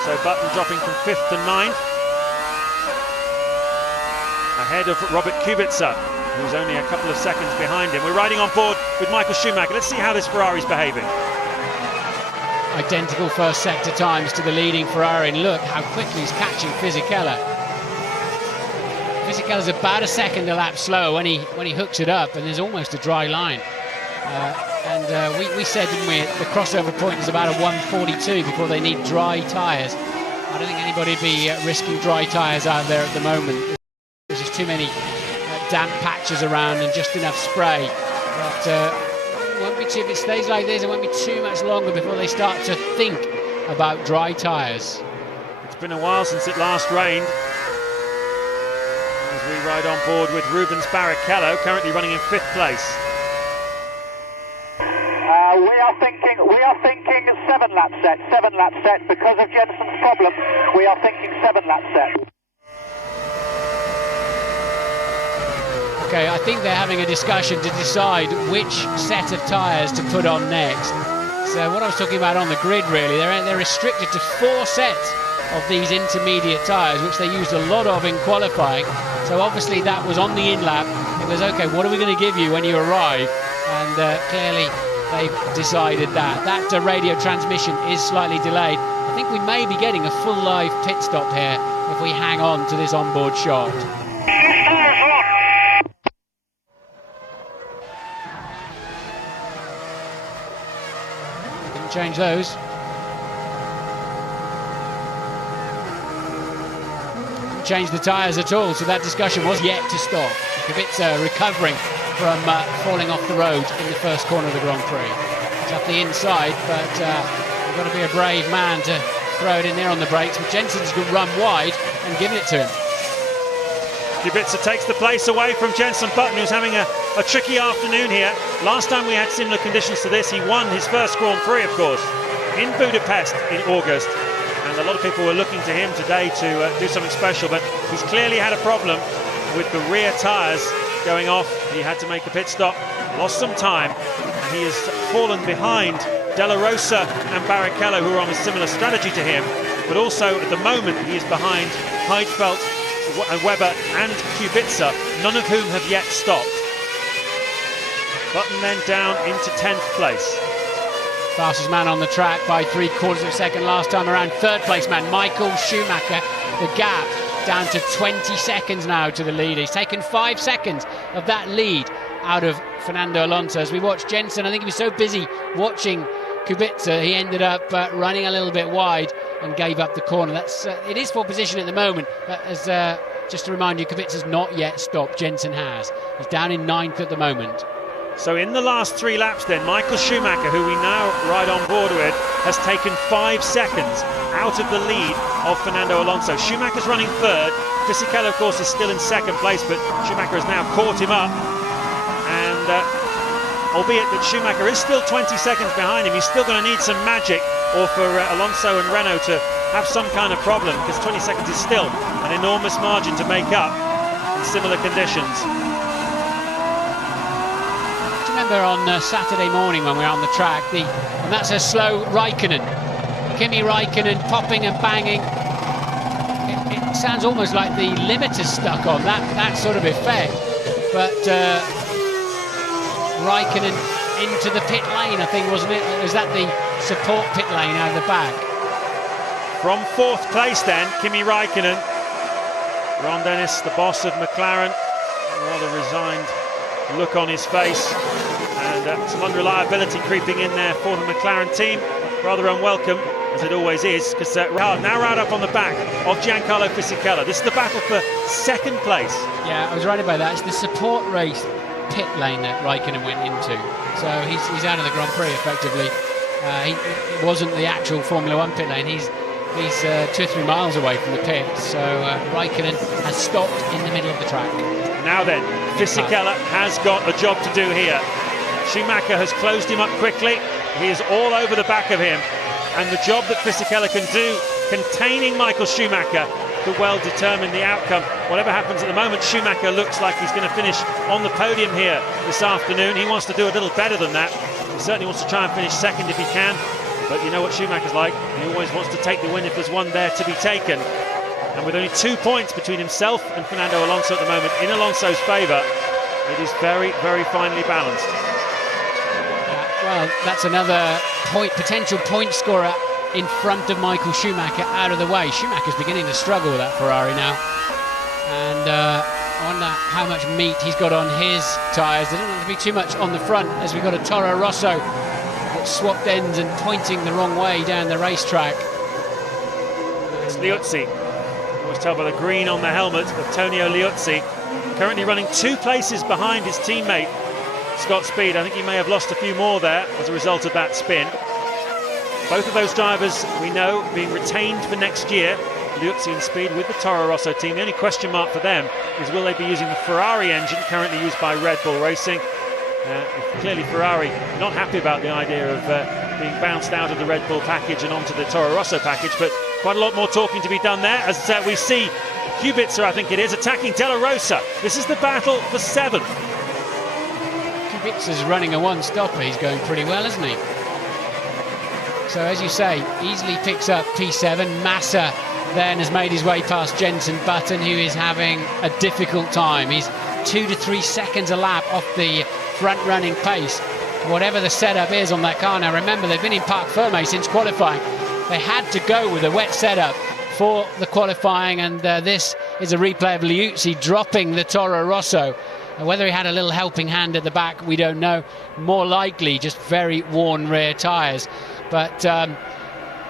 So Button dropping from 5th to 9th. Ahead of Robert Kubica, who's only a couple of seconds behind him. We're riding on board with Michael Schumacher. Let's see how this Ferrari's behaving. Identical first sector times to the leading Ferrari, and look how quickly he's catching Fisichella. Fisichella's about a second a lap slower when he hooks it up, and there's almost a dry line. We said, didn't we, the crossover point is about a 142 before they need dry tyres. I don't think anybody would be risking dry tyres out there at the moment. There's just too many damp patches around and just enough spray. But if it stays like this, it won't be too much longer before they start to think about dry tyres. It's been a while since it last rained. As we ride on board with Rubens Barrichello, currently running in 5th place. We are thinking 7-lap set, because of Jensen's problem. We are thinking 7-lap set. Okay, I think they're having a discussion to decide which set of tyres to put on next. So what I was talking about on the grid, really, they're restricted to 4 sets of these intermediate tyres, which they used a lot of in qualifying. So obviously that was on the in-lap. It was, okay, what are we going to give you when you arrive? And clearly they've decided that. That radio transmission is slightly delayed. I think we may be getting a full live pit stop here if we hang on to this onboard shot. Didn't change those. Didn't change the tyres at all, so that discussion was yet to stop. Kubica recovering from falling off the road in the first corner of the Grand Prix. It's up the inside, but you've got to be a brave man to throw it in there on the brakes. But Jensen's going to run wide and giving it to him. Kubica takes the place away from Jensen Button, who's having a tricky afternoon here. Last time we had similar conditions to this, he won his first Grand Prix, of course, in Budapest in August. And a lot of people were looking to him today to do something special, but he's clearly had a problem with the rear tyres going off. He had to make a pit stop, lost some time, and he has fallen behind De La Rosa and Barrichello, who are on a similar strategy to him. but also at the moment he is behind Heidfeld, Webber and Kubica, none of whom have yet stopped. Button then down into 10th place. Fastest man on the track by 3/4 of a second last time around. Third place man, Michael Schumacher. The gap down to 20 seconds now to the lead. He's taken 5 seconds of that lead out of Fernando Alonso. As we watch Jensen, I think he was so busy watching Kubica, he ended up running a little bit wide and gave up the corner. That's it is for position at the moment, but as just to remind you, Kubica's not yet stopped. Jensen has. He's down in 9th at the moment. So in the last 3 laps then, Michael Schumacher, who we now ride on board with, has taken 5 seconds out of the lead of Fernando Alonso. Schumacher's running 3rd. Fisichella, of course, is still in 2nd place, but Schumacher has now caught him up. And albeit that Schumacher is still 20 seconds behind him, he's still going to need some magic, or for Alonso and Renault to have some kind of problem, because 20 seconds is still an enormous margin to make up in similar conditions. Remember on Saturday morning when we were on the track, and that's a slow Raikkonen. Kimi Raikkonen popping and banging. It sounds almost like the limiter's stuck on, that sort of effect. But Raikkonen into the pit lane, I think, wasn't it? Was that the support pit lane out of the back? From 4th place then, Kimi Raikkonen. Ron Dennis, the boss of McLaren, rather resigned look on his face, and some unreliability creeping in there for the McLaren team. Rather unwelcome, as it always is, because now right up on the back of Giancarlo Fisichella. This is the battle for 2nd place. Yeah, I was right about that. It's the support race pit lane that Raikkonen went into, so he's out of the Grand Prix effectively. It wasn't the actual Formula 1 pit lane. He's 2 or 3 miles away from the pit, so Raikkonen has stopped in the middle of the track. Now then, Fisichella has got a job to do here. Schumacher has closed him up quickly. He is all over the back of him, and the job that Fisichella can do, containing Michael Schumacher, could well determine the outcome. Whatever happens at the moment, Schumacher looks like he's going to finish on the podium here this afternoon. He wants to do a little better than that. He certainly wants to try and finish 2nd if he can, but you know what Schumacher's like. He always wants to take the win if there's one there to be taken. And with only 2 points between himself and Fernando Alonso at the moment in Alonso's favour, it is very, very finely balanced. Well, that's another potential point scorer in front of Michael Schumacher out of the way. Schumacher's beginning to struggle with that Ferrari now. And I wonder how much meat he's got on his tyres. There doesn't have to be too much on the front, as we've got a Toro Rosso that's swapped ends and pointing the wrong way down the racetrack. It's Liuzzi. Always tell by the green on the helmet of Tonio Liuzzi. Currently running 2 places behind his teammate Scott Speed. I think he may have lost a few more there as a result of that spin. Both of those drivers, we know, being retained for next year. Liuzzi and Speed with the Toro Rosso team. The only question mark for them is, will they be using the Ferrari engine currently used by Red Bull Racing? Clearly Ferrari not happy about the idea of being bounced out of the Red Bull package and onto the Toro Rosso package, but quite a lot more talking to be done there, as we see Kubica, I think it is, attacking Della Rosa. This is the battle for 7th. Kubica's running a one-stopper. He's going pretty well, isn't he? So, as you say, easily picks up P7. Massa then has made his way past Jenson Button, who is having a difficult time. He's 2 to 3 seconds a lap off the front-running pace, whatever the setup is on that car. Now, remember, they've been in Parc Fermé since qualifying. They had to go with a wet setup for the qualifying, and this is a replay of Liuzzi dropping the Toro Rosso. Whether he had a little helping hand at the back, we don't know. More likely, just very worn rear tyres. But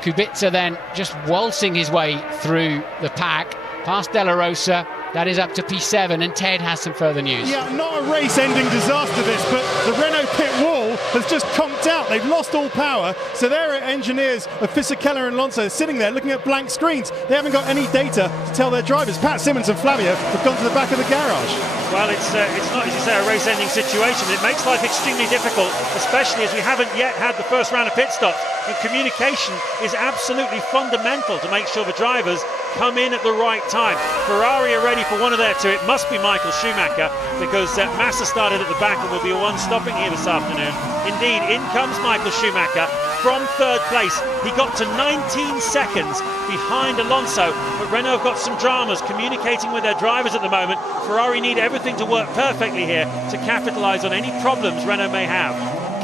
Kubica then just waltzing his way through the pack, past Della Rosa. That is up to P7, and Ted has some further news. Yeah, not a race-ending disaster this, but the Renault pit wall has just conked out. They've lost all power, so their engineers of Fisichella and Alonso are sitting there looking at blank screens. They haven't got any data to tell their drivers. Pat Simmons and Flavio have gone to the back of the garage. Well, it's not, as you say, a race-ending situation. It makes life extremely difficult, especially as we haven't yet had the first round of pit stops. And communication is absolutely fundamental to make sure the drivers come in at the right time. Ferrari are ready for one of their 2. It must be Michael Schumacher, because Massa started at the back and will be one stopping here this afternoon. Indeed, in comes Michael Schumacher. from third place. He got to 19 seconds behind Alonso, but Renault have got some dramas communicating with their drivers at the moment. Ferrari need everything to work perfectly here to capitalise on any problems Renault may have.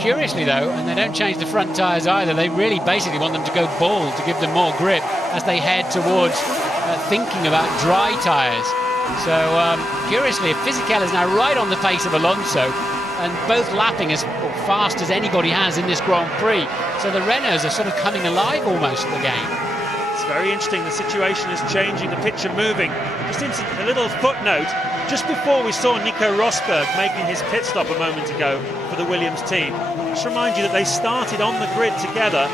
Curiously though, and they don't change the front tyres either, they really basically want them to go bald to give them more grip as they head towards thinking about dry tyres. So curiously, Fisichella is now right on the pace of Alonso, and both lapping as fast as anybody has in this Grand Prix. So the Renaults are sort of coming alive almost at the game. It's very interesting, the situation is changing, the picture moving. Just a little footnote, just before we saw Nico Rosberg making his pit stop a moment ago for the Williams team, just remind you that they started on the grid together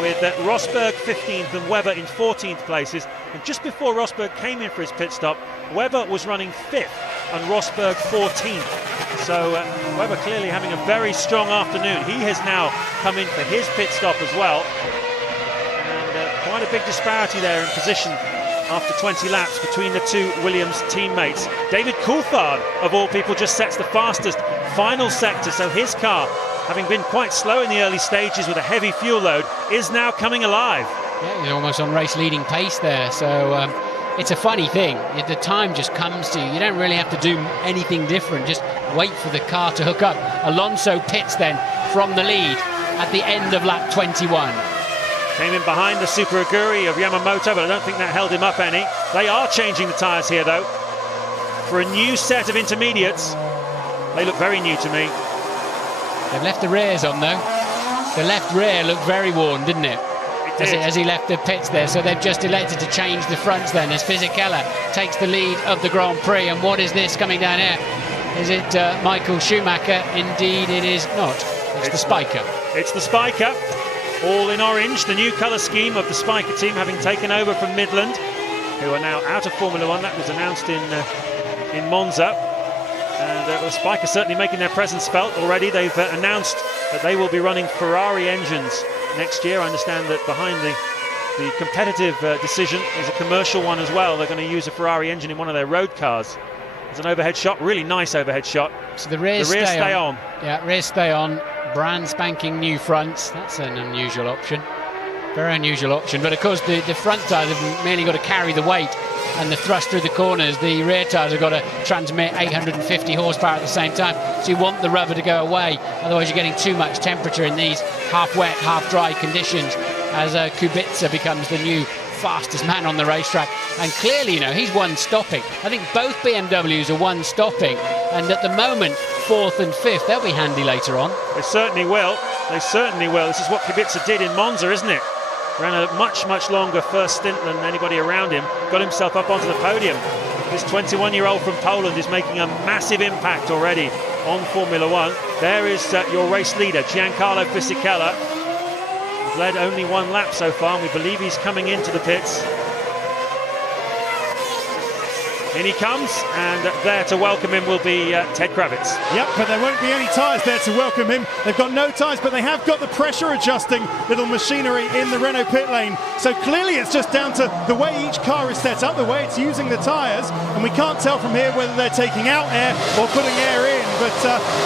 with Rosberg 15th and Webber in 14th places, and just before Rosberg came in for his pit stop, Webber was running 5th and Rosberg 14th. So Webber clearly having a very strong afternoon. He has now come in for his pit stop as well, and quite a big disparity there in position after 20 laps between the two Williams teammates. David Coulthard, of all people, just sets the fastest final sector, so his car, having been quite slow in the early stages with a heavy fuel load, is now coming alive. Yeah, he's almost on race leading pace there, so it's a funny thing. The time just comes to you. You don't really have to do anything different, just wait for the car to hook up. Alonso pits then from the lead at the end of lap 21. Came in behind the Super Aguri of Yamamoto, but I don't think that held him up any. They are changing the tyres here though, for a new set of intermediates. They look very new to me. They've left the rears on though. The left rear looked very worn, didn't it? As he left the pits there, so they've just elected to change the fronts then as Fisichella takes the lead of the Grand Prix. And what is this coming down here? Is it Michael Schumacher? Indeed it is not. It's the Spiker. It's the Spiker, all in orange, the new colour scheme of the Spiker team, having taken over from Midland, who are now out of Formula One. That was announced in Monza. And the Spiker certainly making their presence felt already. They've announced that they will be running Ferrari engines next year. I understand that behind the competitive decision is a commercial one as well. They're going to use a Ferrari engine in one of their road cars. It's an overhead shot, really nice overhead shot. So the rears stay on. Yeah, rears stay on. Brand spanking new fronts. That's an unusual option. Very unusual option. But of course the front tyres have merely got to carry the weight and the thrust through the corners. The rear tyres have got to transmit 850 horsepower at the same time. So you want the rubber to go away. Otherwise you're getting too much temperature in these half wet, half dry conditions as Kubica becomes the new fastest man on the racetrack. And clearly, you know, he's one stopping. I think both BMWs are one stopping. And at the moment, 4th and 5th, they'll be handy later on. They certainly will. They certainly will. This is what Kubica did in Monza, isn't it? Ran a much longer first stint than anybody around him. Got himself up onto the podium. This 21-year-old from Poland is making a massive impact already on Formula One. There is your race leader, Giancarlo Fisichella. He's led only one lap so far, and we believe he's coming into the pits. In he comes, and there to welcome him will be Ted Kravitz. Yep, but there won't be any tyres there to welcome him. They've got no tyres, but they have got the pressure adjusting little machinery in the Renault pit lane. So clearly it's just down to the way each car is set up, the way it's using the tyres, and we can't tell from here whether they're taking out air or putting air in. But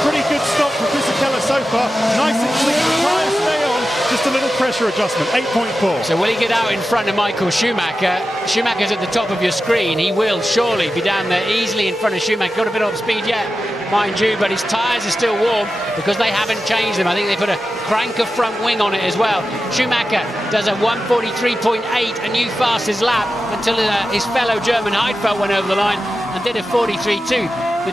pretty good stop for Fisichella so far. Nice and clean, the tyres stay on, just a little pressure adjustment, 8.4. So will he get out in front of Michael Schumacher? Schumacher's at the top of your screen. He will surely be down there easily in front of Schumacher. Got a bit off speed yet, mind you, but his tyres are still warm because they haven't changed them. I think they put a cranker front wing on it as well. Schumacher does a 1:43.8, a new fastest lap, until his fellow German Heidfeld went over the line and did a 43.2. The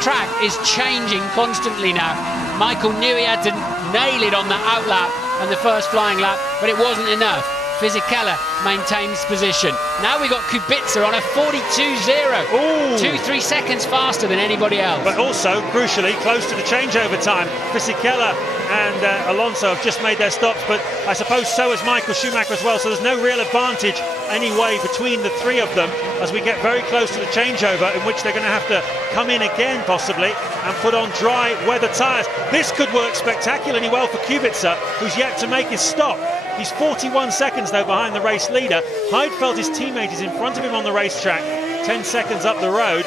track is changing constantly now. Michael knew he had to nail it on the outlap and the first flying lap, but it wasn't enough. Fisichella maintains position. Now we got Kubica on a 42.0. 2-3 seconds faster than anybody else. But also, crucially, close to the changeover time. Fisichella and Alonso have just made their stops, but I suppose so has Michael Schumacher as well, so there's no real advantage anyway between the three of them as we get very close to the changeover, in which they're going to have to come in again possibly and put on dry weather tyres. This could work spectacularly well for Kubica, who's yet to make his stop. He's 41 seconds though behind the race leader. Heidfeld, his teammate, is in front of him on the racetrack, 10 seconds up the road.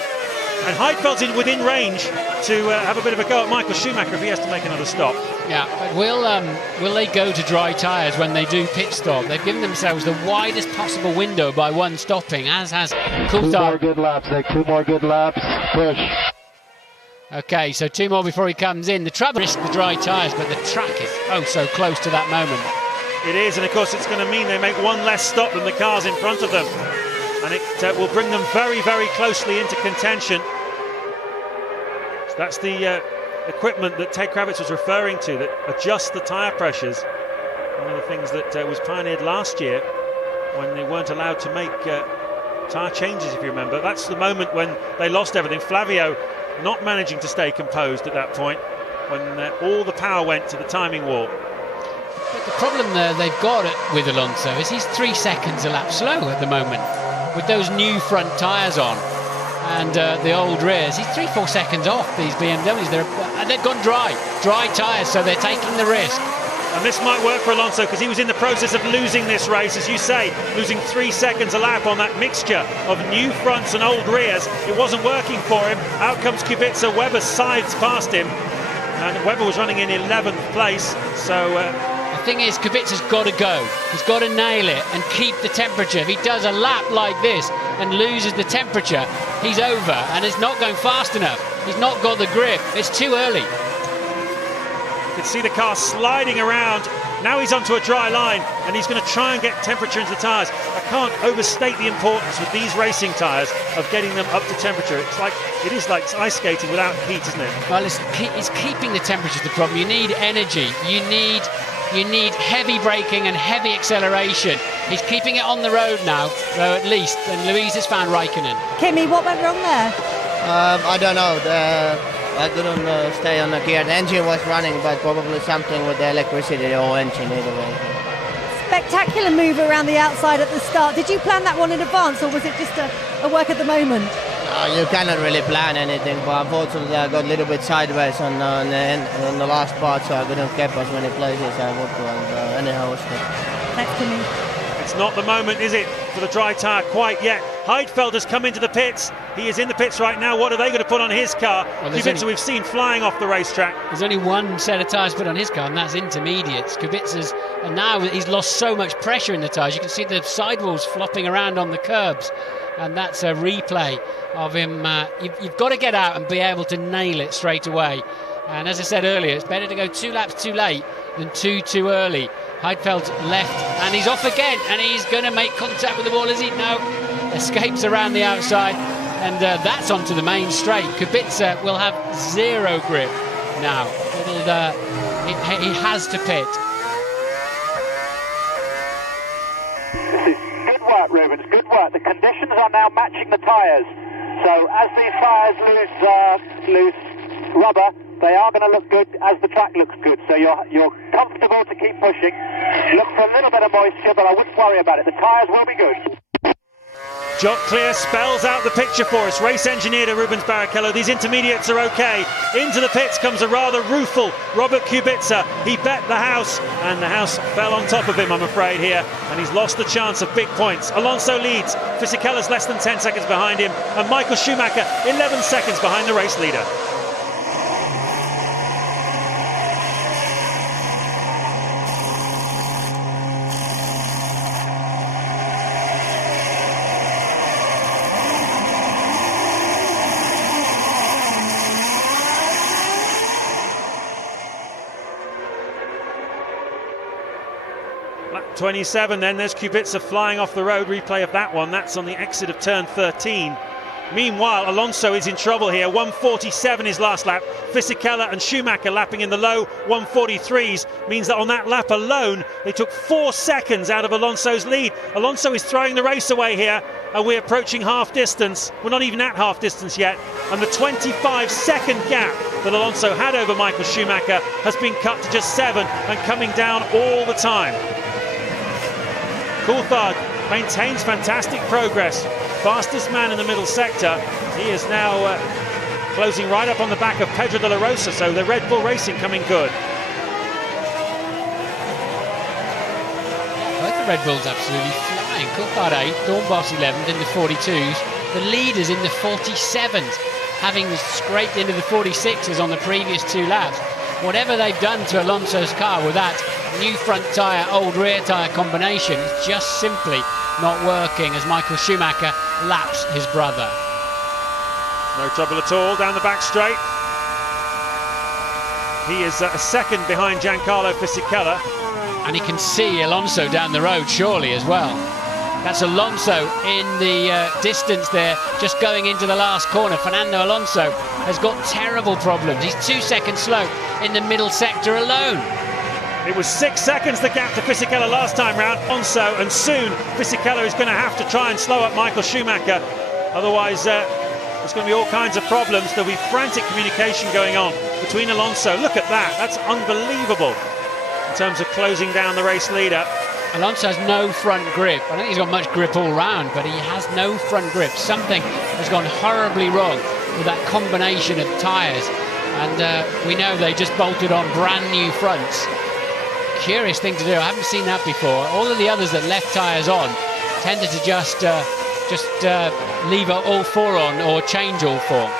And Heidfeld's within range to have a bit of a go at Michael Schumacher if he has to make another stop. Yeah, but will they go to dry tyres when they do pit stop? They've given themselves the widest possible window by one stopping, as has Coulthard. 2 more good laps, Nick. 2 more good laps. Push. Okay, so 2 more before he comes in. The trouble is the dry tyres, but the track is oh so close to that moment. It is, and of course it's going to mean they make one less stop than the cars in front of them. And it will bring them very, very closely into contention. So that's the equipment that Ted Kravitz was referring to, that adjusts the tyre pressures. One of the things that was pioneered last year when they weren't allowed to make tyre changes, if you remember. That's the moment when they lost everything. Flavio not managing to stay composed at that point, when all the power went to the timing wall. But the problem they've got with Alonso is he's 3 seconds a lap slow at the moment. With those new front tyres on and the old rears, he's 3-4 seconds off these BMWs. They've gone dry tyres, so they're taking the risk. And this might work for Alonso because he was in the process of losing this race, as you say, losing 3 seconds a lap on that mixture of new fronts and old rears. It wasn't working for him. Out comes Kubica. Webber sides past him, and Webber was running in 11th place. So the thing is, Kubica's got to go. He's got to nail it and keep the temperature. If he does a lap like this and loses the temperature, he's over, and it's not going fast enough. He's not got the grip. It's too early. You can see the car sliding around. Now he's onto a dry line, and he's going to try and get temperature into the tyres. I can't overstate the importance with these racing tyres of getting them up to temperature. It is like ice skating without heat, isn't it? Well, it's keeping the temperature the problem. You need energy. You need heavy braking and heavy acceleration. He's keeping it on the road now, though, at least. And Louise has found Raikkonen. Kimi, what went wrong there? I don't know. I couldn't stay on the gear. The engine was running, but probably something with the electricity or engine either way. Spectacular move around the outside at the start. Did you plan that one in advance, or was it just a work at the moment? You cannot really plan anything, but unfortunately I got a little bit sideways on the last part, so I couldn't keep as many places I would to. And anyhow, it's good. Thanks, Kimi. It's not the moment, is it, for the dry tyre quite yet. Heidfeld has come into the pits. He is in the pits right now. What are they going to put on his car? Well, Kubica we've seen flying off the racetrack. There's only one set of tyres put on his car, and that's intermediates. Kubica's, and now he's lost so much pressure in the tyres. You can see the sidewalls flopping around on the curbs, and that's a replay of him. You've got to get out and be able to nail it straight away. And as I said earlier, it's better to go 2 laps too late than 2 too early. Heidfeld's left, and he's off again, and he's going to make contact with the wall, is he? No. Escapes around the outside, and that's onto the main straight. Kubica will have 0 grip now. He has to pit. Good work, Rubens, good work. The conditions are now matching the tyres. So as these tyres lose rubber, they are going to look good as the track looks good. So you're comfortable to keep pushing. Look for a little bit of moisture, but I wouldn't worry about it. The tyres will be good. Jock Clear spells out the picture for us. Race engineer to Rubens Barrichello. These intermediates are okay. Into the pits comes a rather rueful Robert Kubica. He bet the house, and the house fell on top of him, I'm afraid, here. And he's lost the chance of big points. Alonso leads. Fisichella's less than 10 seconds behind him. And Michael Schumacher, 11 seconds behind the race leader. Lap 27 then, there's Kubica flying off the road. Replay of that one, that's on the exit of turn 13. Meanwhile, Alonso is in trouble here. 1:47 his last lap. Fisichella and Schumacher lapping in the low 1:43s means that on that lap alone, they took 4 seconds out of Alonso's lead. Alonso is throwing the race away here, and we're approaching half distance. We're not even at half distance yet, and the 25-second gap that Alonso had over Michael Schumacher has been cut to just 7 and coming down all the time. Coulthard maintains fantastic progress. Fastest man in the middle sector. He is now closing right up on the back of Pedro de la Rosa, so the Red Bull Racing coming good. Both the Red Bulls absolutely flying. Coulthard 8th, Dornbos 11th in the 42s. The leaders in the 47s. having scraped into the 46s on the previous 2 laps. Whatever they've done to Alonso's car with that new front tyre, old rear tyre combination is just simply not working as Michael Schumacher laps his brother. No trouble at all down the back straight. He is a second behind Giancarlo Fisichella. And he can see Alonso down the road surely as well. That's Alonso in the distance there, just going into the last corner. Fernando Alonso has got terrible problems. He's 2 seconds slow in the middle sector alone. It was 6 seconds the gap to Fisichella last time round. Alonso, and soon Fisichella is going to have to try and slow up Michael Schumacher. Otherwise, there's going to be all kinds of problems. There'll be frantic communication going on between Alonso. Look at that. That's unbelievable in terms of closing down the race leader. Alonso has no front grip. I don't think he's got much grip all round, but he has no front grip. Something has gone horribly wrong with that combination of tyres. And we know they just bolted on brand new fronts. Curious thing to do. I haven't seen that before. All of the others that left tyres on tended to just leave all 4 on or change all 4.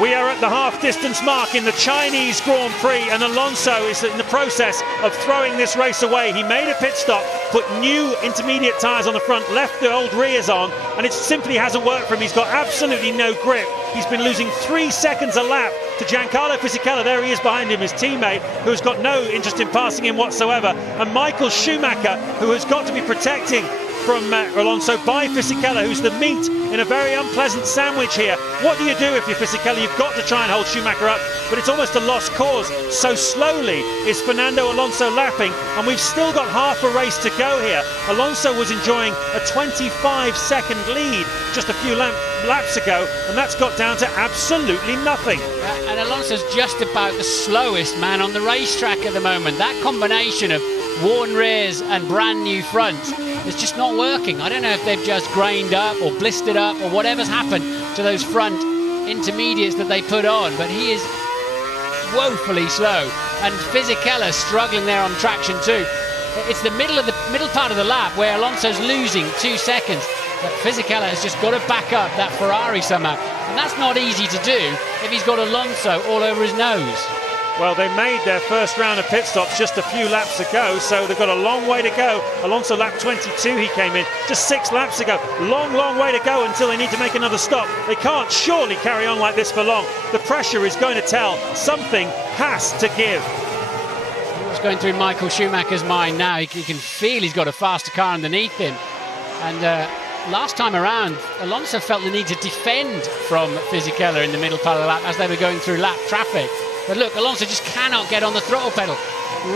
We are at the half-distance mark in the Chinese Grand Prix, and Alonso is in the process of throwing this race away. He made a pit stop, put new intermediate tyres on the front, left the old rears on, and it simply hasn't worked for him. He's got absolutely no grip. He's been losing 3 seconds a lap to Giancarlo Fisichella. There he is behind him, his teammate, who's got no interest in passing him whatsoever. And Michael Schumacher, who has got to be protecting from Alonso by Fisichella, who's the meat in a very unpleasant sandwich here. What do you do if you're Fisichella? You've got to try and hold Schumacher up, but it's almost a lost cause. So slowly is Fernando Alonso lapping, and we've still got half a race to go here. Alonso was enjoying a 25-second lead just a few laps ago, and that's got down to absolutely nothing. And Alonso's just about the slowest man on the racetrack at the moment. That combination of worn rears and brand new fronts is just not working. I don't know if they've just grained up or blistered up or whatever's happened to those front intermediates that they put on, but he is woefully slow, and Fisichella struggling there on traction too. It's the middle part of the lap where Alonso's losing 2 seconds, but Fisichella has just got to back up that Ferrari somehow, and that's not easy to do if he's got Alonso all over his nose. Well, they made their first round of pit stops just a few laps ago, so they've got a long way to go. Alonso lap 22 he came in, just 6 laps ago. Long way to go until they need to make another stop. They can't surely carry on like this for long. The pressure is going to tell. Something has to give. What's going through Michael Schumacher's mind now? He can feel he's got a faster car underneath him. And last time around, Alonso felt the need to defend from Fisichella in the middle part of the lap as they were going through lap traffic. But look, Alonso just cannot get on the throttle pedal.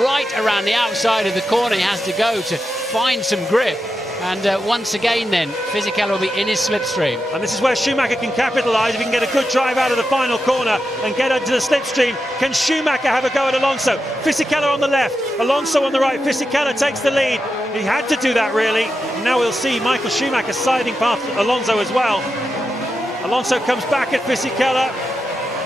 Right around the outside of the corner he has to go to find some grip. And once again then, Fisichella will be in his slipstream. And this is where Schumacher can capitalise if he can get a good drive out of the final corner and get into the slipstream. Can Schumacher have a go at Alonso? Fisichella on the left, Alonso on the right. Fisichella takes the lead. He had to do that really. Now we'll see Michael Schumacher sliding past Alonso as well. Alonso comes back at Fisichella.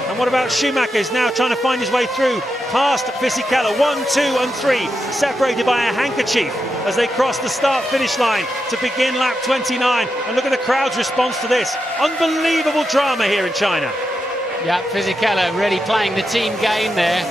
And what about Schumacher? He's now trying to find his way through past Fisichella. 1, 2 and 3 separated by a handkerchief as they cross the start-finish line to begin lap 29. And look at the crowd's response to this. Unbelievable drama here in China. Yeah, Fisichella really playing the team game there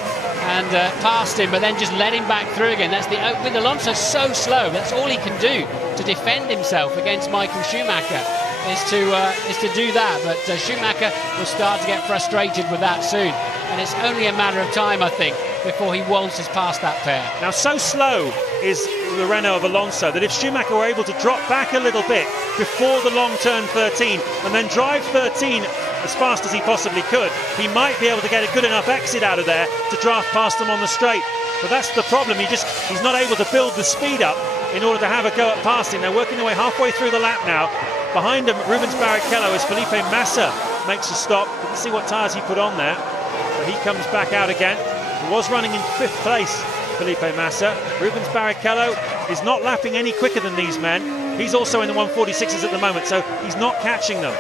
and past him, but then just let him back through again. That's with Alonso so slow, that's all he can do to defend himself against Michael Schumacher. Is to do that, but Schumacher will start to get frustrated with that soon, and it's only a matter of time, I think, before he waltzes past that pair. Now, so slow is the Renault of Alonso that if Schumacher were able to drop back a little bit before the long turn 13 and then drive 13 as fast as he possibly could, he might be able to get a good enough exit out of there to draft past them on the straight. But that's the problem. He's not able to build the speed up in order to have a go at passing. They're working their way halfway through the lap now. Behind him, Rubens Barrichello as Felipe Massa makes a stop. Didn't see what tyres he put on there, but he comes back out again. He was running in 5th place, Felipe Massa. Rubens Barrichello is not lapping any quicker than these men. He's also in the 146s at the moment, so he's not catching them.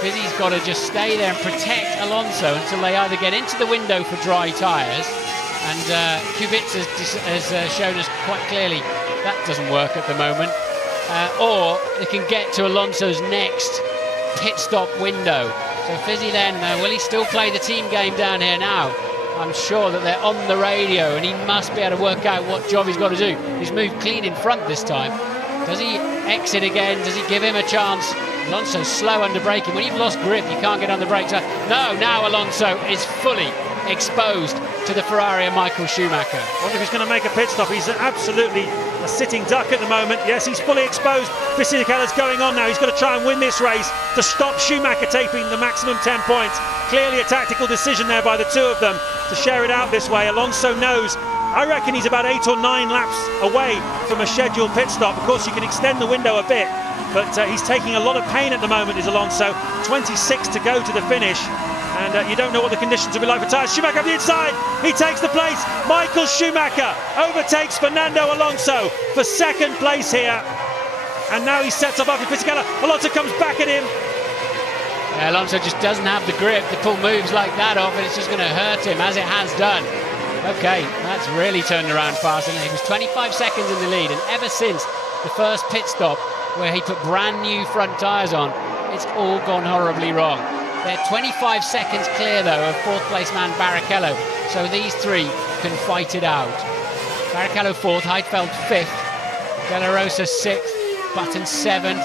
Fizzy's got to just stay there and protect Alonso until they either get into the window for dry tyres, and Kubica has shown us quite clearly that doesn't work at the moment, or they can get to Alonso's next pit stop window. So Fizzy then, will he still play the team game down here now? I'm sure that they're on the radio and he must be able to work out what job he's got to do. He's moved clean in front this time. Does he exit again? Does he give him a chance? Alonso's slow under braking. When you've lost grip, you can't get on the brakes. No, now Alonso is fully exposed to the Ferrari and Michael Schumacher. I wonder if he's going to make a pit stop. He's absolutely a sitting duck at the moment. Yes, he's fully exposed. Fisichella's going on now. He's got to try and win this race to stop Schumacher taking the maximum 10 points. Clearly a tactical decision there by the two of them to share it out this way. Alonso knows. I reckon he's about 8 or 9 laps away from a scheduled pit stop. Of course, you can extend the window a bit, but he's taking a lot of pain at the moment, is Alonso. 26 to go to the finish. And you don't know what the conditions will be like for tyres. Schumacher on the inside, he takes the place. Michael Schumacher overtakes Fernando Alonso for second place here. And now he sets up after Fisichella. Alonso comes back at him. Yeah, Alonso just doesn't have the grip to pull moves like that off, and it's just going to hurt him, as it has done. Okay, that's really turned around fast, and he was 25 seconds in the lead, and ever since the first pit stop where he put brand new front tyres on, it's all gone horribly wrong. They're 25 seconds clear, though, of fourth place man Barrichello, so these three can fight it out. Barrichello fourth, Heidfeld fifth, De La Rosa sixth, Button seventh.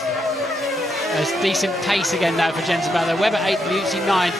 A decent pace again now for Jensen Button. Webber eighth, Liuzzi ninth,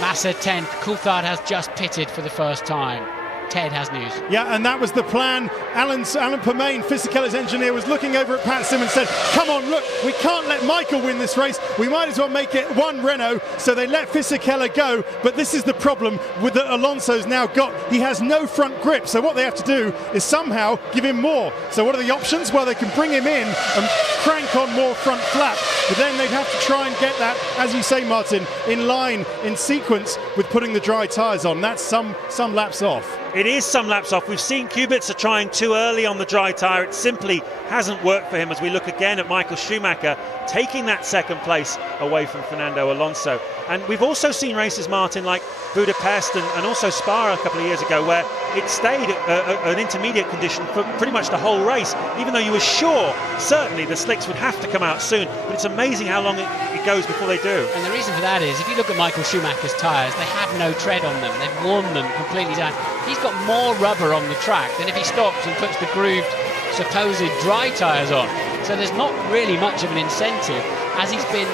Massa 10th. Coulthard has just pitted for the first time. Ted has news. Yeah, and that was the plan. Alan Permain, Fisichella's engineer, was looking over at Pat Sim and said, come on, look, we can't let Michael win this race. We might as well make it one Renault. So they let Fisichella go. But this is the problem with that Alonso's now got. He has no front grip. So what they have to do is somehow give him more. So what are the options? Well, they can bring him in and crank on more front flap. But then they'd have to try and get that, as you say, Martin, in line, in sequence with putting the dry tyres on. That's some laps off. It is some laps off. We've seen Kubica trying too early on the dry tyre. It simply hasn't worked for him as we look again at Michael Schumacher taking that second place away from Fernando Alonso. And we've also seen races, Martin, like Budapest and also Spa a couple of years ago, where it stayed an intermediate condition for pretty much the whole race, even though you were sure, certainly, the slicks would have to come out soon. But it's amazing how long it goes before they do. And the reason for that is, if you look at Michael Schumacher's tyres, they have no tread on them. They've worn them completely down. He's got more rubber on the track than if he stops and puts the grooved supposed dry tyres on. So there's not really much of an incentive. As he's been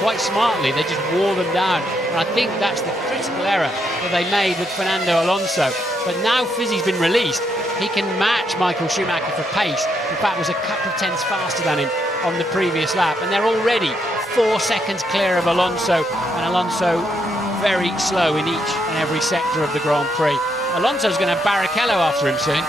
quite smartly, they just wore them down. And I think that's the critical error that they made with Fernando Alonso. But now Fizzy's been released, he can match Michael Schumacher for pace. In fact, was a couple of tenths faster than him on the previous lap. And they're already 4 seconds clear of Alonso, and Alonso very slow in each and every sector of the Grand Prix. Alonso's going to have Barrichello after him soon.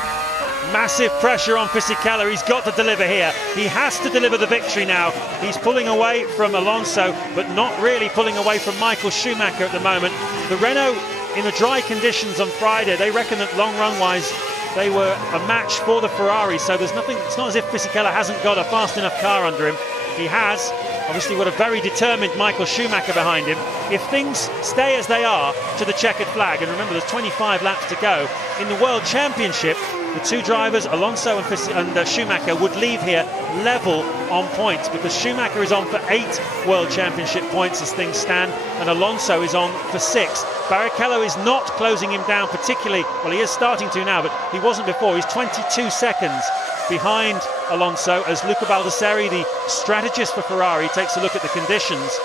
Massive pressure on Fisichella. He's got to deliver here. He has to deliver the victory now. He's pulling away from Alonso, but not really pulling away from Michael Schumacher at the moment. The Renault, in the dry conditions on Friday, they reckon that long run-wise, they were a match for the Ferrari. So there's nothing. It's not as if Fisichella hasn't got a fast enough car under him. He has. Obviously, got a very determined Michael Schumacher behind him. If things stay as they are to the checkered flag, and remember, there's 25 laps to go in the World Championship, the two drivers, Alonso and Schumacher, would leave here level on points, because Schumacher is on for 8 World Championship points as things stand, and Alonso is on for 6. Barrichello is not closing him down particularly. Well, he is starting to now, but he wasn't before. He's 22 seconds behind Alonso as Luca Baldessari, the strategist for Ferrari, takes a look at the conditions.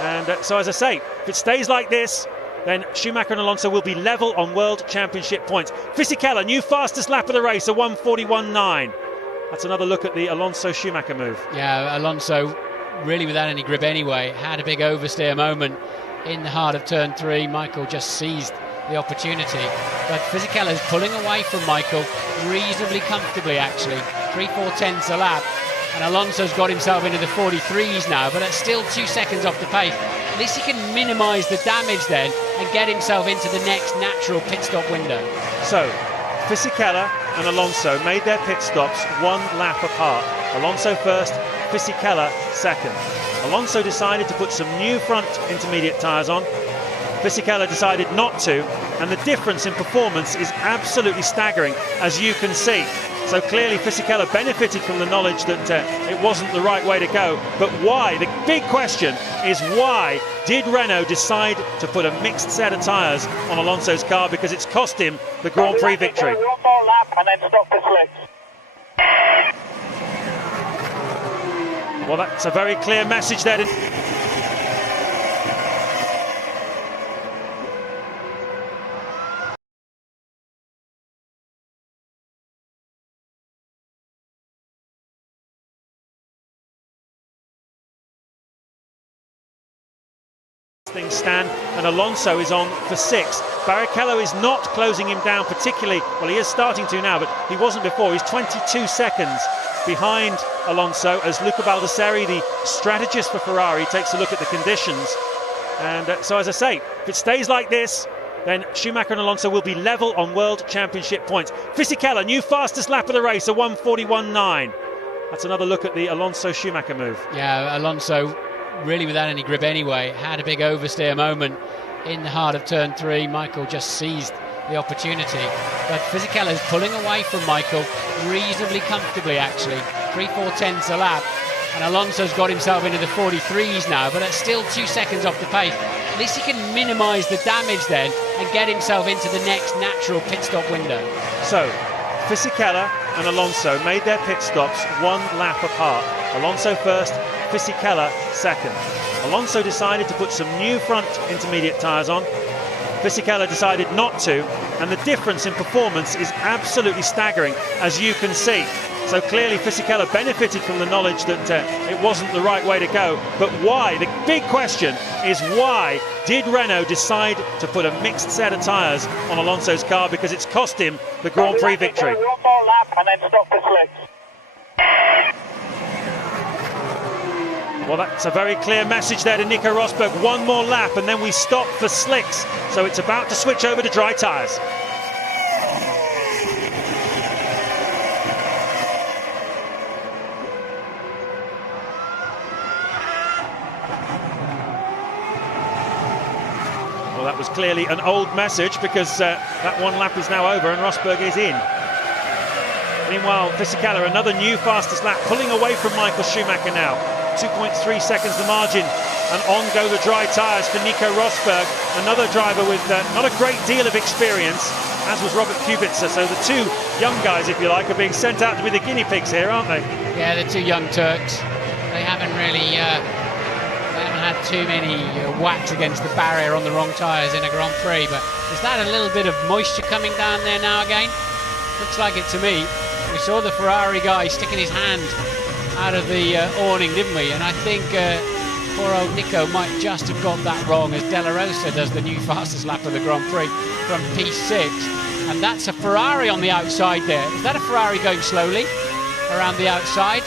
And so, as I say, if it stays like this, then Schumacher and Alonso will be level on World Championship points. Fisichella, new fastest lap of the race, a 1:41.9. That's another look at the Alonso-Schumacher move. Yeah, Alonso really without any grip anyway, had a big oversteer moment in the heart of turn 3. Michael just seized the opportunity, but Fisichella is pulling away from Michael reasonably comfortably, actually, 3/4 tenths a lap, and Alonso's got himself into the 43s now, but that's still 2 seconds off the pace. At least he can minimise the damage then and get himself into the next natural pit stop window. So Fisichella and Alonso made their pit stops 1 lap apart. Alonso first, Fisichella second. Alonso decided to put some new front intermediate tyres on. Fisichella decided not to, and the difference in performance is absolutely staggering, as you can see. So clearly Fisichella benefited from the knowledge that it wasn't the right way to go. But why? The big question is, why did Renault decide to put a mixed set of tyres on Alonso's car? Because it's cost him the Grand Prix victory. One more lap and then stop for slicks. Well, that's a very clear message there. Things stand, and Alonso is on for 6. Barrichello is not closing him down particularly. Well, he is starting to now, but he wasn't before. He's 22 seconds behind Alonso as Luca Baldessari, the strategist for Ferrari, takes a look at the conditions. And so, as I say, if it stays like this, then Schumacher and Alonso will be level on World Championship points. Fisichella, new fastest lap of the race, a 1:41.9. That's another look at the Alonso-Schumacher move. Yeah, Alonso really without any grip anyway, had a big oversteer moment in the heart of turn 3. Michael just seized the opportunity, but Fisichella is pulling away from Michael reasonably comfortably, actually, 3/4 a lap, and Alonso's got himself into the 43s now, but that's still 2 seconds off the pace. At least he can minimise the damage then and get himself into the next natural pit stop window. So Fisichella and Alonso made their pit stops 1 lap apart. Alonso first, Fisichella second. Alonso decided to put some new front intermediate tyres on. Fisichella decided not to, and the difference in performance is absolutely staggering, as you can see. So clearly Fisichella benefited from the knowledge that it wasn't the right way to go. But why? The big question is, why did Renault decide to put a mixed set of tyres on Alonso's car? Because it's cost him the Grand Prix victory. One more lap and then stop for slicks. Well, that's a very clear message there to Nico Rosberg. 1 more lap and then we stop for slicks. So it's about to switch over to dry tyres. Well, that was clearly an old message, because that 1 lap is now over and Rosberg is in. Meanwhile, Fisichella, another new fastest lap, pulling away from Michael Schumacher now. 2.3 seconds the margin, and on go the dry tyres for Nico Rosberg, another driver with not a great deal of experience, as was Robert Kubica. So the 2 young guys, if you like, are being sent out to be the guinea pigs here, aren't they? Yeah, the 2 young Turks. They haven't really had too many whacks against the barrier on the wrong tyres in a Grand Prix, but is that a little bit of moisture coming down there now again? Looks like it to me. We saw the Ferrari guy sticking his hand out of the awning, didn't we? And I think poor old Nico might just have got that wrong, as De La Rosa does the new fastest lap of the Grand Prix from P6. And that's a Ferrari on the outside there. Is that a Ferrari going slowly around the outside?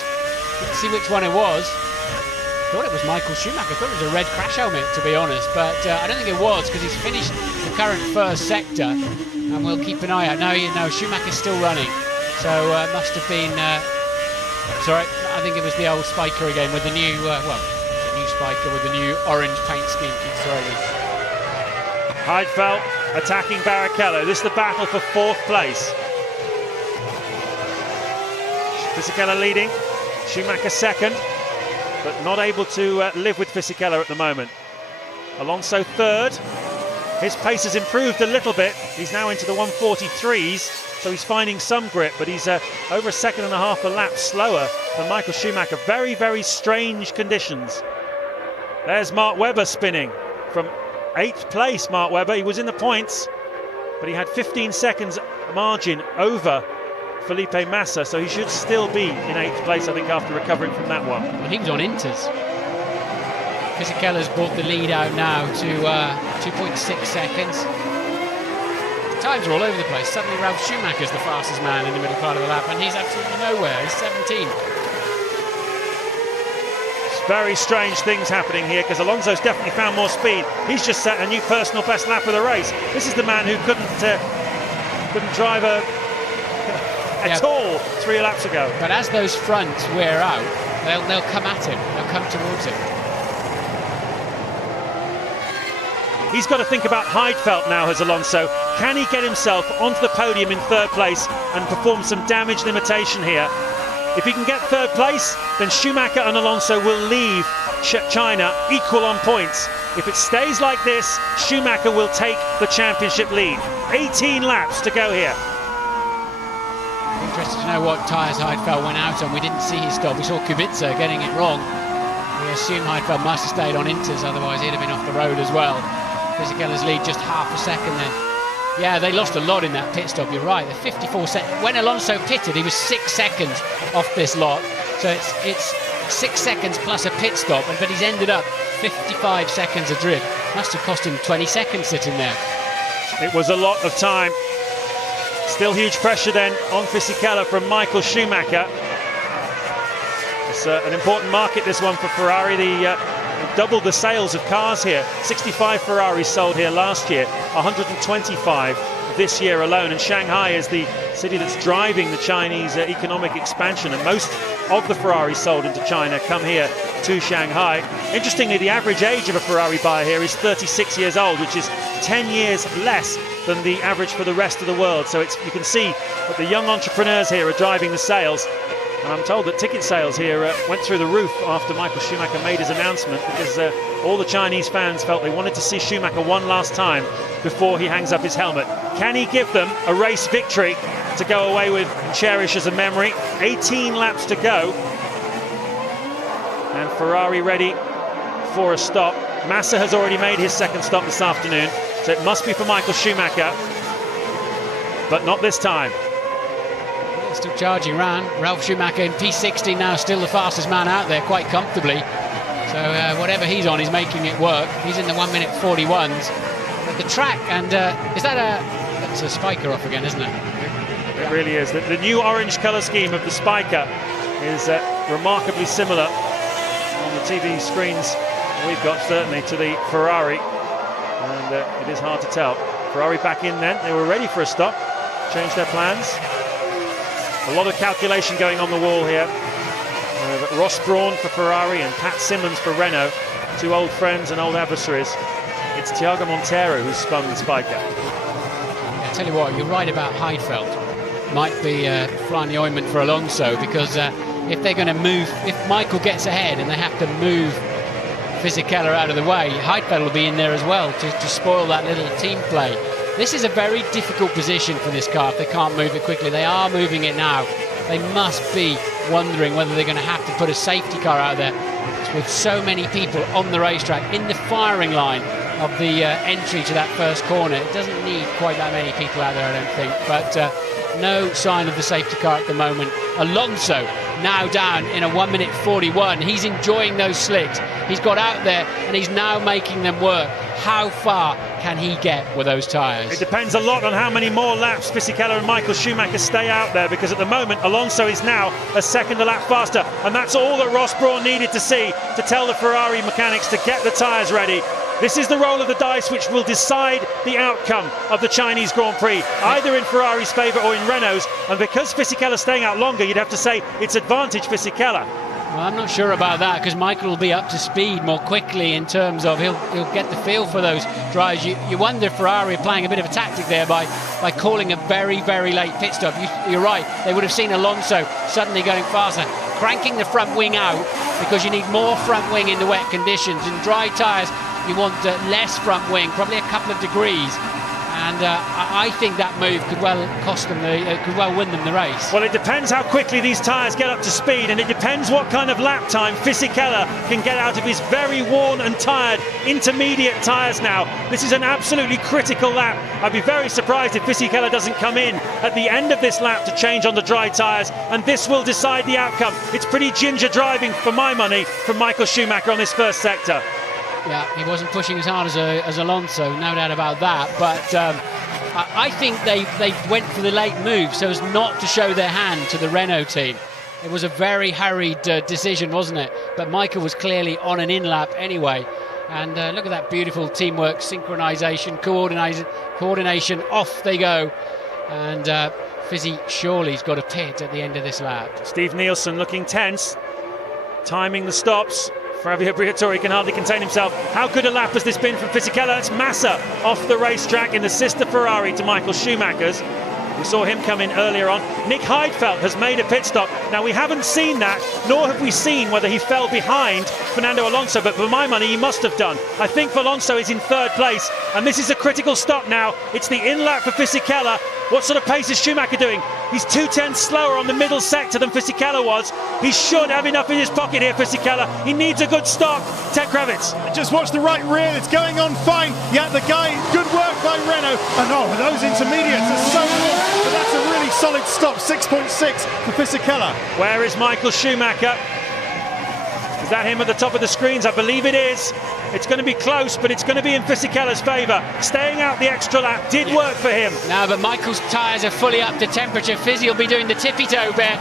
Let's see which one it was. I thought it was Michael Schumacher. I thought it was a red crash helmet, to be honest, but I don't think it was, because he's finished the current first sector, and we'll keep an eye out. No, Schumacher's still running, so it must have been sorry, I think it was the old Spiker again with the new the new Spiker with the new orange paint scheme keeps throwing. Heidfeld attacking Barrichello. This is the battle for 4th place. Fisichella leading, Schumacher second, but not able to live with Fisichella at the moment. Alonso third. His pace has improved a little bit. He's now into the 1:43s, so he's finding some grip, but he's over 1.5 seconds a lap slower than Michael Schumacher. Very, very strange conditions. There's Mark Webber spinning from 8th place. Mark Webber, he was in the points, but he had 15 seconds margin over Felipe Massa, so he should still be in 8th place, I think, after recovering from that one. Well, he was on Inters. Fisichella's brought the lead out now to 2.6 seconds. Times are all over the place. Suddenly Ralf Schumacher's the fastest man in the middle part of the lap, and he's absolutely nowhere. He's 17. It's very strange things happening here, because Alonso's definitely found more speed. He's just set a new personal best lap of the race. This is the man who couldn't drive a at all 3 laps ago. But as those fronts wear out, they'll come at him. They'll come towards him. He's got to think about Heidfeld now, has Alonso. Can he get himself onto the podium in 3rd place and perform some damage limitation here? If he can get 3rd place, then Schumacher and Alonso will leave China equal on points. If it stays like this, Schumacher will take the championship lead. 18 laps to go here. Interested to know what tyres Heidfeld went out on. We didn't see his stop. We saw Kubica getting it wrong. We assume Heidfeld must have stayed on Inters, otherwise he'd have been off the road as well. Fisichella's lead just half a second then. Yeah, they lost a lot in that pit stop, you're right. The 54 seconds. When Alonso pitted, he was 6 seconds off this lot. So it's 6 seconds plus a pit stop, but he's ended up 55 seconds adrift. Must have cost him 20 seconds sitting there. It was a lot of time. Still huge pressure then on Fisichella from Michael Schumacher. It's an important market, this one, for Ferrari. Doubled the sales of cars here. 65 Ferraris sold here last year, 125 this year alone. And Shanghai is the city that's driving the Chinese economic expansion, and most of the Ferraris sold into China come here to Shanghai. Interestingly, the average age of a Ferrari buyer here is 36 years old, which is 10 years less than the average for the rest of the world. So you can see that the young entrepreneurs here are driving the sales. And I'm told that ticket sales here went through the roof after Michael Schumacher made his announcement, because all the Chinese fans felt they wanted to see Schumacher one last time before he hangs up his helmet. Can he give them a race victory to go away with and cherish as a memory? 18 laps to go. And Ferrari ready for a stop. Massa has already made his 2nd stop this afternoon, so it must be for Michael Schumacher, but not this time. Still charging round. Ralf Schumacher in P60 now, still the fastest man out there quite comfortably. So whatever he's on, he's making it work. He's in the 1 minute 41s. But the track, and that's a spiker off again, isn't it? It really is. The new orange colour scheme of the spiker is remarkably similar on the TV screens we've got, certainly, to the Ferrari. And it is hard to tell. Ferrari back in then. They were ready for a stop. Changed their plans. A lot of calculation going on the wall here. Ross Brawn for Ferrari and Pat Simmons for Renault, 2 old friends and old adversaries. It's Thiago Monteiro who's spun the spiker. I tell you what, you're right about Heidfeld. Might be flying the ointment for Alonso, because if they're going to move, if Michael gets ahead and they have to move Fisichella out of the way, Heidfeld will be in there as well to spoil that little team play. This is a very difficult position for this car if they can't move it quickly. They are moving it now. They must be wondering whether they're going to have to put a safety car out there with so many people on the racetrack in the firing line of the entry to that first corner. It doesn't need quite that many people out there, I don't think, but no sign of the safety car at the moment. Alonso now down in a 1 minute 41. He's enjoying those slicks. He's got out there and he's now making them work. How far can he get with those tyres? It depends a lot on how many more laps Fisichella and Michael Schumacher stay out there, because at the moment Alonso is now a second a lap faster, and that's all that Ross Brawn needed to see to tell the Ferrari mechanics to get the tyres ready. This is the roll of the dice which will decide the outcome of the Chinese Grand Prix, either in Ferrari's favour or in Renault's, and because Fisichella's staying out longer, you'd have to say it's advantage Fisichella. Well, I'm not sure about that, because Michael will be up to speed more quickly in terms of he'll get the feel for those drives. You wonder if Ferrari are playing a bit of a tactic there by calling a very, very late pit stop. You're right, they would have seen Alonso suddenly going faster, cranking the front wing out, because you need more front wing in the wet conditions. In dry tyres, you want less front wing, probably a couple of degrees. And I think that move could well cost them could well win them the race. Well, it depends how quickly these tyres get up to speed, and it depends what kind of lap time Fisichella can get out of his very worn and tired intermediate tyres now. This is an absolutely critical lap. I'd be very surprised if Fisichella doesn't come in at the end of this lap to change on the dry tyres, and this will decide the outcome. It's pretty ginger driving, for my money, from Michael Schumacher on this first sector. Yeah, he wasn't pushing as hard as Alonso, no doubt about that. But I think they went for the late move so as not to show their hand to the Renault team. It was a very hurried decision, wasn't it? But Michael was clearly on an in-lap anyway. And look at that beautiful teamwork, synchronisation, coordination. Off they go. And Fizzy surely's got a pit at the end of this lap. Steve Nielsen looking tense, timing the stops. Fabio Briatore can hardly contain himself. How good a lap has this been from Fisichella? It's Massa off the racetrack in the sister Ferrari to Michael Schumacher's. We saw him come in earlier on. Nick Heidfeld has made a pit stop. Now, we haven't seen that, nor have we seen whether he fell behind Fernando Alonso, but for my money, he must have done. I think Alonso is in third place, and this is a critical stop now. It's the in-lap for Fisichella. What sort of pace is Schumacher doing? He's 2/10 slower on the middle sector than Fisichella was. He should have enough in his pocket here, Fisichella. He needs a good stop. Ted Kravitz. Just watch the right rear, it's going on fine. Yeah, the guy, good work by Renault. And oh, those intermediates are so good. But that's a really solid stop, 6.6 for Fisichella. Where is Michael Schumacher? Is that him at the top of the screens? I believe it is. It's going to be close, but it's going to be in Fisichella's favour. Staying out the extra lap did work for him. No, but Michael's tyres are fully up to temperature. Fizzy will be doing the tippy-toe bit.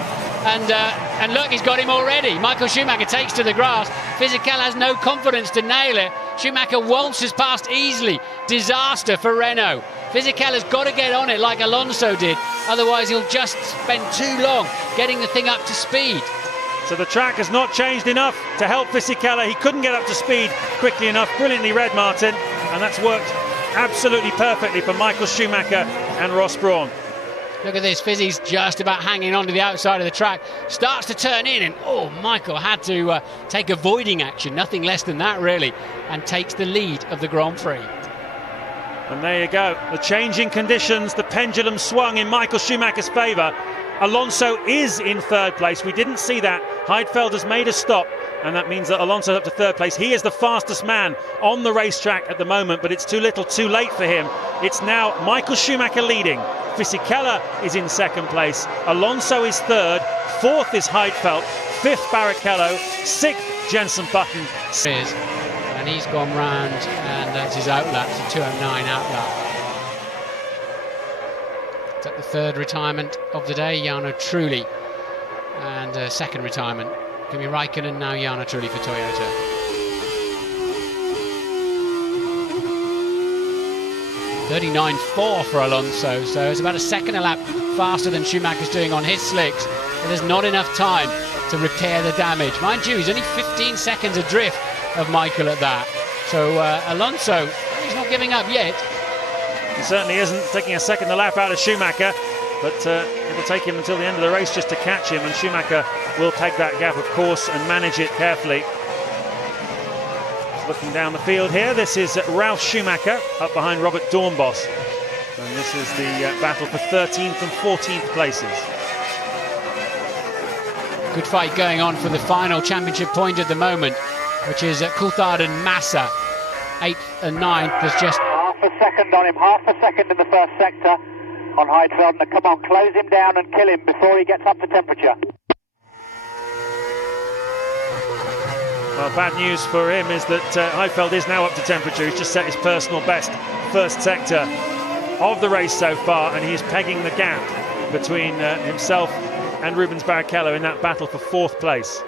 And look, he's got him already. Michael Schumacher takes to the grass. Fisichella has no confidence to nail it. Schumacher waltzes past easily. Disaster for Renault. Fisichella's got to get on it like Alonso did. Otherwise, he'll just spend too long getting the thing up to speed. So the track has not changed enough to help Fisichella. He couldn't get up to speed quickly enough. Brilliantly read, Martin. And that's worked absolutely perfectly for Michael Schumacher and Ross Brawn. Look at this, Fizzy's just about hanging on to the outside of the track. Starts to turn in and, oh, Michael had to take avoiding action. Nothing less than that, really. And takes the lead of the Grand Prix. And there you go. The changing conditions, the pendulum swung in Michael Schumacher's favour. Alonso is in third place. We didn't see that. Heidfeld has made a stop, and that means that Alonso's up to third place. He is the fastest man on the racetrack at the moment, but it's too little too late for him. It's now Michael Schumacher leading. Fisichella is in second place. Alonso is third. Fourth is Heidfeld. Fifth, Barrichello. Sixth, Jenson Button. And he's gone round, and that's his outlap. It's a 2:09 outlap. At the third retirement of the day, Jarno Trulli, and second retirement, Kimi Räikkönen, now Jarno Trulli for Toyota. .39.4 for Alonso, so it's about a second a lap faster than Schumacher's doing on his slicks, but there's not enough time to repair the damage. Mind you, he's only 15 seconds adrift of Michael at that, so Alonso, he's not giving up yet. He certainly isn't, taking a second a lap out of Schumacher, but it'll take him until the end of the race just to catch him, and Schumacher will take that gap, of course, and manage it carefully. Looking down the field here, this is Ralf Schumacher up behind Robert Dornbos, and this is the battle for 13th and 14th places. Good fight going on for the final championship point at the moment, which is Coulthard and Massa. 8th and 9th. There's just half a second on him, half a second in the first sector on Heidfeld. Now come on, close him down and kill him before he gets up to temperature. Well, bad news for him is that Heidfeld is now up to temperature. He's just set his personal best first sector of the race so far, and he's pegging the gap between himself and Rubens Barrichello in that battle for fourth place.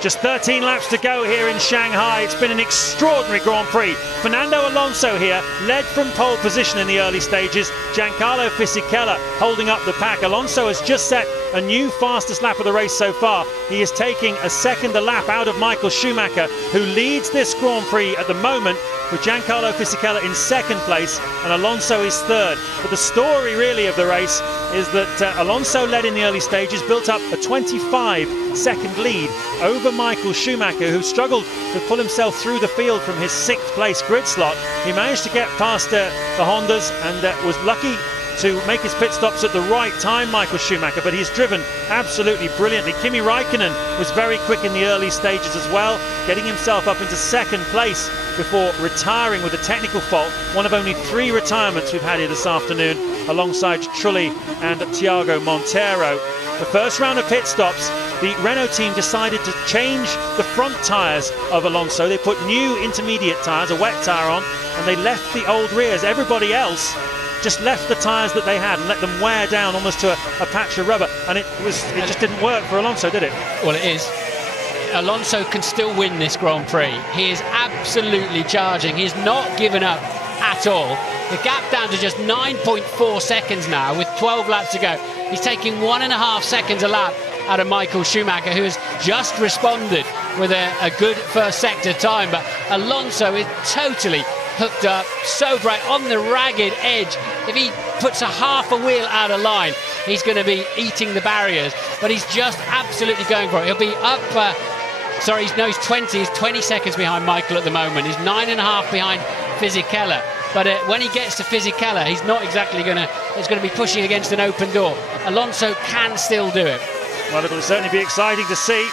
Just 13 laps to go here in Shanghai. It's been an extraordinary Grand Prix. Fernando Alonso here led from pole position in the early stages. Giancarlo Fisichella holding up the pack. Alonso has just set a new fastest lap of the race so far. He is taking a second a lap out of Michael Schumacher, who leads this Grand Prix at the moment, with Giancarlo Fisichella in second place and Alonso is third. But the story really of the race is that Alonso led in the early stages, built up a 25-second lead over Michael Schumacher, who struggled to pull himself through the field from his 6th place grid slot. He managed to get past the Hondas and was lucky to make his pit stops at the right time, Michael Schumacher, but he's driven absolutely brilliantly. Kimi Raikkonen was very quick in the early stages as well, getting himself up into second place before retiring with a technical fault, one of only 3 retirements we've had here this afternoon, alongside Trulli and Thiago Montero. The first round of pit stops, the Renault team decided to change the front tyres of Alonso. They put new intermediate tyres, a wet tyre on, and they left the old rears. Everybody else just left the tyres that they had and let them wear down almost to a patch of rubber, and it just didn't work for Alonso, did it? Well, it is. Alonso can still win this Grand Prix. He is absolutely charging. He's not given up at all. The gap down to just 9.4 seconds now with 12 laps to go. He's taking 1.5 seconds a lap out of Michael Schumacher, who has just responded with a good first sector time, but Alonso is totally hooked up, so bright on the ragged edge. If he puts a half a wheel out of line, he's going to be eating the barriers, but he's just absolutely going for it. He'll be up, he's 20 seconds behind Michael at the moment. He's 9.5 behind Fisichella, but when he gets to Fisichella, he's not exactly it's going to be pushing against an open door. Alonso can still do it. Well, it'll certainly be exciting to see.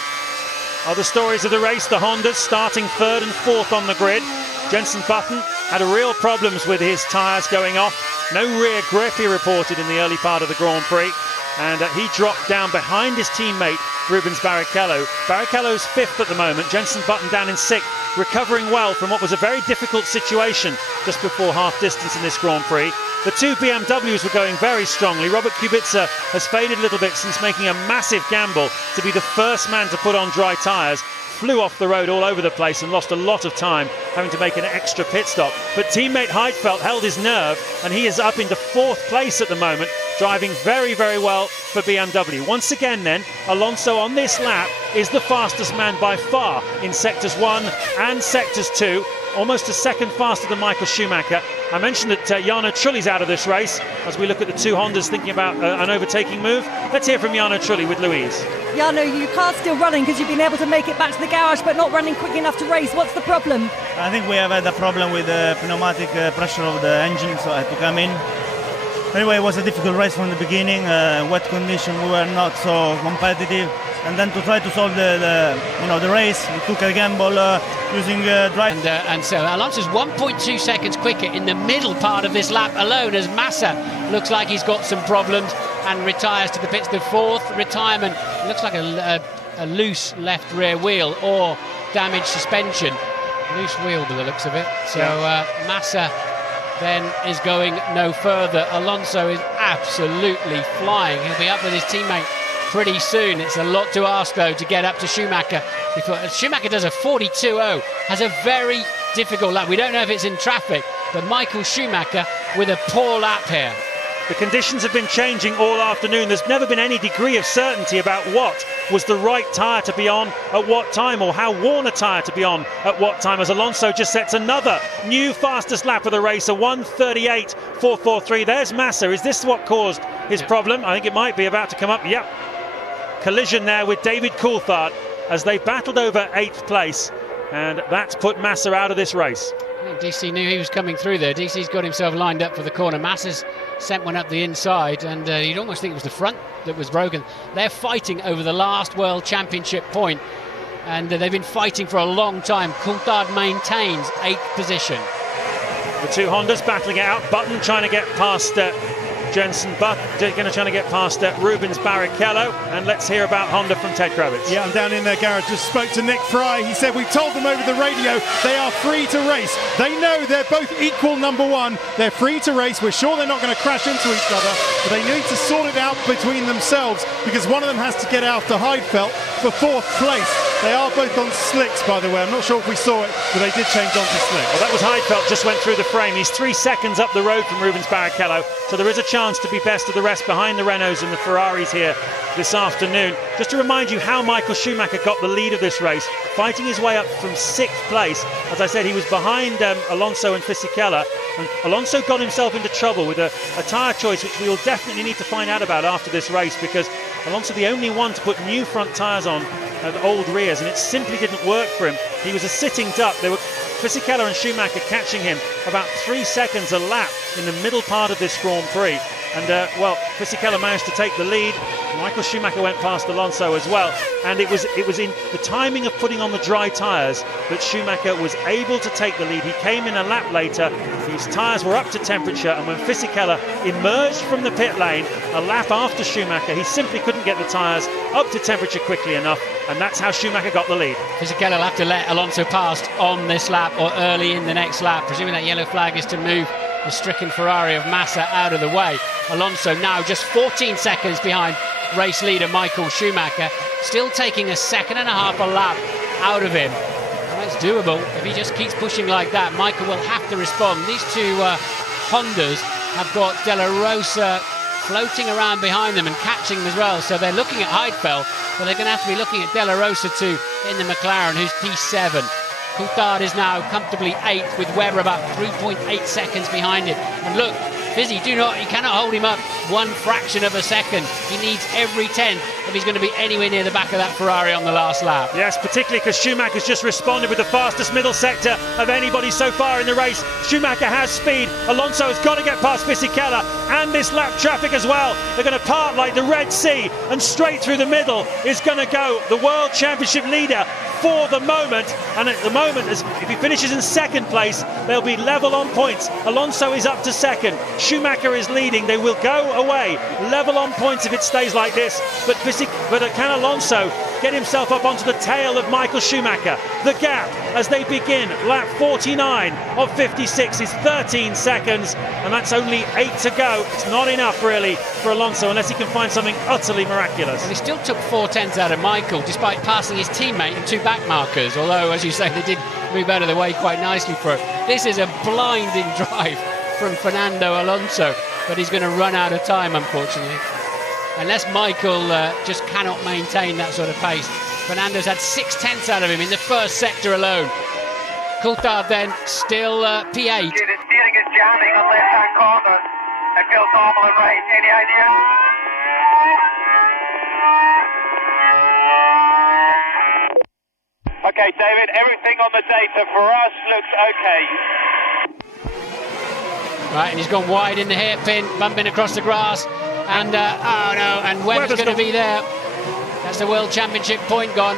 Other stories of the race, the Hondas starting 3rd and 4th on the grid. Jenson Button had real problems with his tyres going off. No rear grip, he reported, in the early part of the Grand Prix. And he dropped down behind his teammate, Rubens Barrichello. Barrichello's 5th at the moment, Jenson Button down in 6th, recovering well from what was a very difficult situation just before half distance in this Grand Prix. The 2 BMWs were going very strongly. Robert Kubica has faded a little bit since making a massive gamble to be the first man to put on dry tyres. Flew off the road all over the place and lost a lot of time having to make an extra pit stop. But teammate Heidfeld held his nerve and he is up into 4th place at the moment, driving very, very well for BMW. Once again then, Alonso on this lap is the fastest man by far in sectors 1 and sectors 2. Almost a second faster than Michael Schumacher. I mentioned that Jarno Trulli's out of this race as we look at the 2 Hondas thinking about an overtaking move. Let's hear from Jarno Trulli with Louise. Jarno, your car's still running because you've been able to make it back to the garage but not running quick enough to race. What's the problem? I think we have had a problem with the pneumatic pressure of the engine, so I had to come in. Anyway, it was a difficult race from the beginning. Wet condition, we were not so competitive. And then to try to solve the race, we took a gamble using drive. And so Alonso's 1.2 seconds quicker in the middle part of this lap alone, as Massa looks like he's got some problems and retires to the pits. The 4th retirement looks like a loose left rear wheel or damaged suspension. Loose wheel by the looks of it. So Massa then is going no further. Alonso is absolutely flying. He'll be up with his teammate pretty soon. It's a lot to ask though to get up to Schumacher. Schumacher does a 42.0, has a very difficult lap. We don't know if it's in traffic, but Michael Schumacher with a poor lap here. The conditions have been changing all afternoon. There's never been any degree of certainty about what was the right tyre to be on at what time, or how worn a tyre to be on at what time, as Alonso just sets another new fastest lap of the race, a 1:38.443. There's Massa. Is this what caused his problem? I think it might be about to come up. Yep. Collision there with David Coulthard as they battled over 8th place, and that's put Massa out of this race. I think DC knew he was coming through there. DC's got himself lined up for the corner. Massa's sent one up the inside, and you'd almost think it was the front that was broken. They're fighting over the last World Championship point, and they've been fighting for a long time. Coulthard maintains 8th position. The 2 Hondas battling it out. Button trying to get past Jenson Button, trying to get past Rubens Barrichello. And let's hear about Honda from Ted Kravitz. Yeah, I'm down in their garage. Just spoke to Nick Fry. He said, we've told them over the radio they are free to race. They know they're both equal number 1. They're free to race. We're sure they're not going to crash into each other, but they need to sort it out between themselves because one of them has to get out to Heidfeld for 4th place. They are both on slicks, by the way. I'm not sure if we saw it, but they did change onto slicks. Well, that was Heidfeld, just went through the frame. He's 3 seconds up the road from Rubens Barrichello, so there is a chance to be best of the rest behind the Renaults and the Ferraris here this afternoon. Just to remind you how Michael Schumacher got the lead of this race, fighting his way up from 6th place. As I said, he was behind Alonso and Fisichella, and Alonso got himself into trouble with a tyre choice which we will definitely need to find out about after this race, because Alonso the only one to put new front tyres on the old rears, and it simply didn't work for him. He was a sitting duck. There were Fisichella and Schumacher catching him about 3 seconds a lap in the middle part of this Grand Prix. And, well, Fisichella managed to take the lead. Michael Schumacher went past Alonso as well. And it was in the timing of putting on the dry tyres that Schumacher was able to take the lead. He came in a lap later. His tyres were up to temperature. And when Fisichella emerged from the pit lane a lap after Schumacher, he simply couldn't get the tyres up to temperature quickly enough. And that's how Schumacher got the lead. Fisichella will have to let Alonso past on this lap or early in the next lap, presuming that yellow flag is to move the stricken Ferrari of Massa out of the way. Alonso now just 14 seconds behind race leader Michael Schumacher, still taking 1.5 seconds a lap out of him. And that's doable if he just keeps pushing like that. Michael will have to respond. These two Hondas have got De La Rosa floating around behind them and catching them as well, so they're looking at Heidfeld, but they're going to have to be looking at De La Rosa too in the McLaren, who's P7. Coulthard is now comfortably 8th with Webber about 3.8 seconds behind him. And look, Fizzy, you cannot hold him up 1 fraction of a second. He needs every 10 if he's going to be anywhere near the back of that Ferrari on the last lap. Yes, particularly because Schumacher's just responded with the fastest middle sector of anybody so far in the race. Schumacher has speed. Alonso has got to get past Fisichella and this lap traffic as well. They're going to part like the Red Sea, and straight through the middle is going to go the World Championship leader for the moment. And at the moment, if he finishes in 2nd place, they'll be level on points. Alonso is up to 2nd. Schumacher is leading. They will go away level on points if it stays like this. But can Alonso get himself up onto the tail of Michael Schumacher? The gap as they begin lap 49 of 56 is 13 seconds, and that's only 8 to go. It's not enough really for Alonso unless he can find something utterly miraculous. And he still took 4/10 out of Michael despite passing his teammate and 2 back markers, although as you say they did move out of the way quite nicely for him. This is a blinding drive from Fernando Alonso, but he's going to run out of time unfortunately. Unless Michael just cannot maintain that sort of pace. Fernando's had 6/10 out of him in the first sector alone. Coulthard then still P8. The steering is jamming on left-hand corners. It feels normal and right. Any idea? Okay, David, everything on the data for us looks okay. Right, and he's gone wide in the hairpin, bumping across the grass. And, oh no, and Webber's going to be there. That's the World Championship point gone.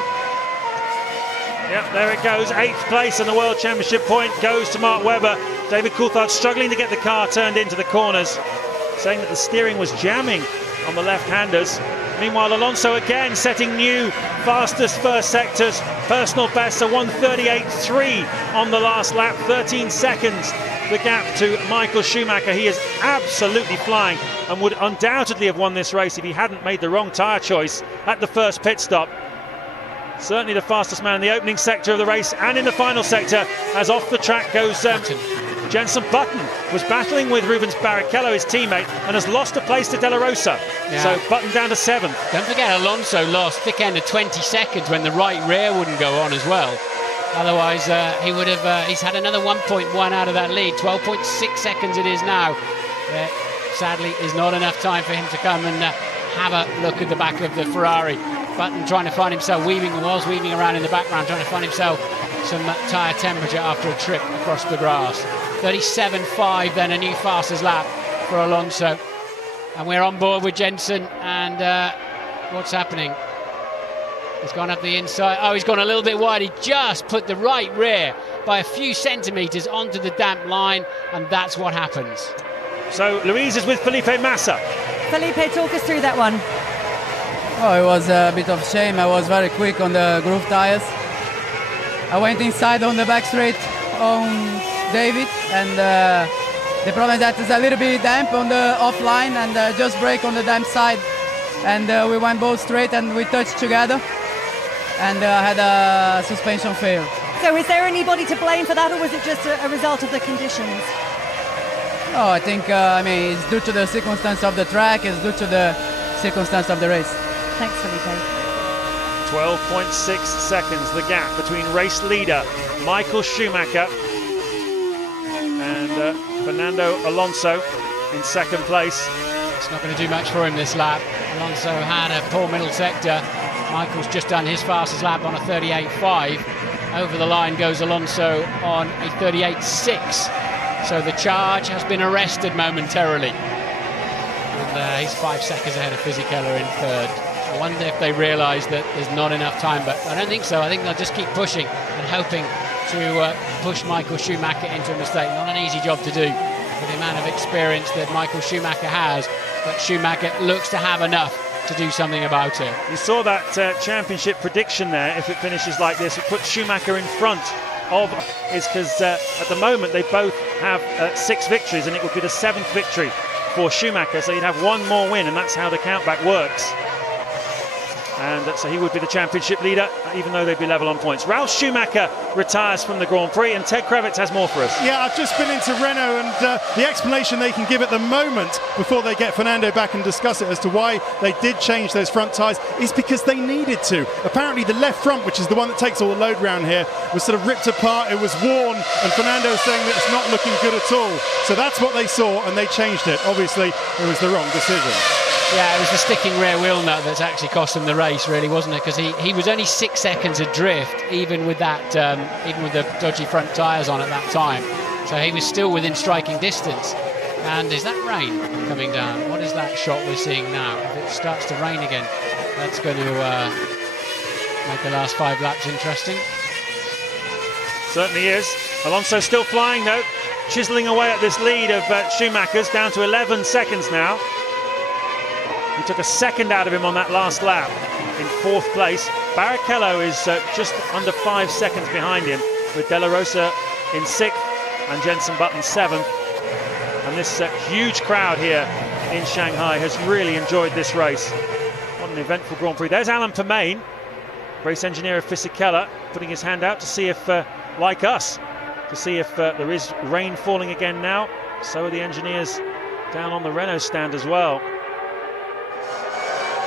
Yep, there it goes. 8th place, and the World Championship point goes to Mark Webber. David Coulthard struggling to get the car turned into the corners, saying that the steering was jamming on the left-handers. Meanwhile, Alonso again setting new fastest first sectors. Personal best, a 1:38.3 on the last lap, 13 seconds. The gap to Michael Schumacher. He is absolutely flying and would undoubtedly have won this race if he hadn't made the wrong tyre choice at the first pit stop. Certainly the fastest man in the opening sector of the race and in the final sector, as off the track goes Jenson Button. Was battling with Rubens Barrichello, his teammate, and has lost a place to De La Rosa. Yeah. So Button down to 7th. Don't forget Alonso lost thick end of 20 seconds when the right rear wouldn't go on as well. Otherwise, he would have. He's had another 1.1 out of that lead. 12.6 seconds it is now. Sadly, is not enough time for him to come and have a look at the back of the Ferrari. Button trying to find himself weaving around in the background, trying to find himself some tyre temperature after a trip across the grass. 37.5 then, a new fastest lap for Alonso. And we're on board with Jenson, and what's happening? He's gone up the inside. Oh, he's gone a little bit wide. He just put the right rear by a few centimetres onto the damp line, and that's what happens. So Louise is with Felipe Massa. Felipe, talk us through that one. Oh, it was a bit of shame. I was very quick on the groove tyres. I went inside on the back straight on David, and the problem is that it's a little bit damp on the offline, and just brake on the damp side, and we went both straight and we touched together. and had a suspension fail. So is there anybody to blame for that, or was it just a result of the conditions? No, I think it's due to the circumstance of the track, it's due to the circumstance of the race. Thanks, Felipe. 12.6 seconds the gap between race leader Michael Schumacher and Fernando Alonso in second place. It's not going to do much for him this lap. Alonso had a poor middle sector. Michael's just done his fastest lap on a 38.5. Over the line goes Alonso on a 38.6. So the charge has been arrested momentarily. And he's 5 seconds ahead of Fisichella in third. I wonder if they realise that there's not enough time, but I don't think so. I think they'll just keep pushing and hoping to push Michael Schumacher into a mistake. Not an easy job to do with the amount of experience that Michael Schumacher has, but Schumacher looks to have enough to do something about it. You saw that championship prediction there. If it finishes like this, it puts Schumacher in front of, is because at the moment they both have 6 victories, and it would be the 7th victory for Schumacher, so you'd have one more win, and that's how the countback works. And so he would be the championship leader, even though they'd be level on points. Ralf Schumacher retires from the Grand Prix, and Ted Kravitz has more for us. Yeah, I've just been into Renault, and the explanation they can give at the moment, before they get Fernando back and discuss it as to why they did change those front tyres, is because they needed to. Apparently the left front, which is the one that takes all the load round here, was sort of ripped apart, it was worn, and Fernando's saying that it's not looking good at all. So that's what they saw, and they changed it. Obviously, it was the wrong decision. Yeah, it was the sticking rear wheel nut that's actually cost him the race, really, wasn't it? Because he was only 6 seconds adrift, even with that, even with the dodgy front tyres on at that time. So he was still within striking distance. And is that rain coming down? What is that shot we're seeing now? If it starts to rain again, that's going to make the last 5 laps interesting. Certainly is. Alonso still flying though, chiseling away at this lead of Schumacher's, down to 11 seconds now. He took a second out of him on that last lap in 4th place. Barrichello is just under 5 seconds behind him, with De La Rosa in 6th and Jenson Button 7th. And this huge crowd here in Shanghai has really enjoyed this race. What an eventful Grand Prix. There's Alan Permain, race engineer of Fisichella, putting his hand out to see if, like us, to see if there is rain falling again now. So are the engineers down on the Renault stand as well.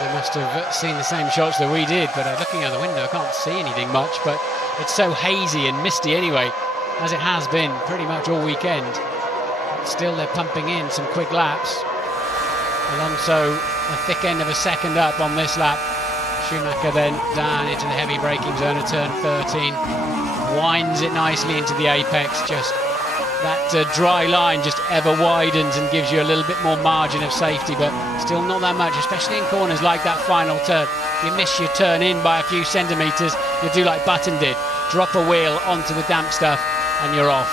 They must have seen the same shots that we did, but looking out the window I can't see anything much, but it's so hazy and misty anyway, as it has been pretty much all weekend. But still they're pumping in some quick laps. Alonso a thick end of a second up on this lap. Schumacher then down into the heavy braking zone at turn 13, winds it nicely into the apex. Just that dry line just ever widens and gives you a little bit more margin of safety, but still not that much, especially in corners like that final turn. You miss your turn in by a few centimetres, you'll do like Button did, drop a wheel onto the damp stuff and you're off.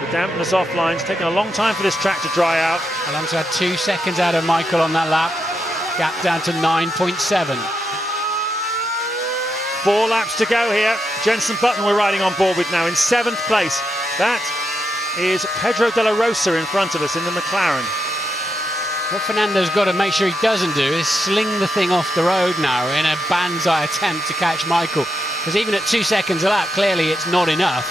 The dampness offline. It's taken a long time for this track to dry out. Alonso had 2 seconds out of Michael on that lap, gap down to 9.7. 4 laps to go here. Jenson Button we're riding on board with now in 7th place. That is Pedro de la Rosa in front of us in the McLaren. What Fernando's got to make sure he doesn't do is sling the thing off the road now in a banzai attempt to catch Michael, because even at 2 seconds a lap, clearly it's not enough.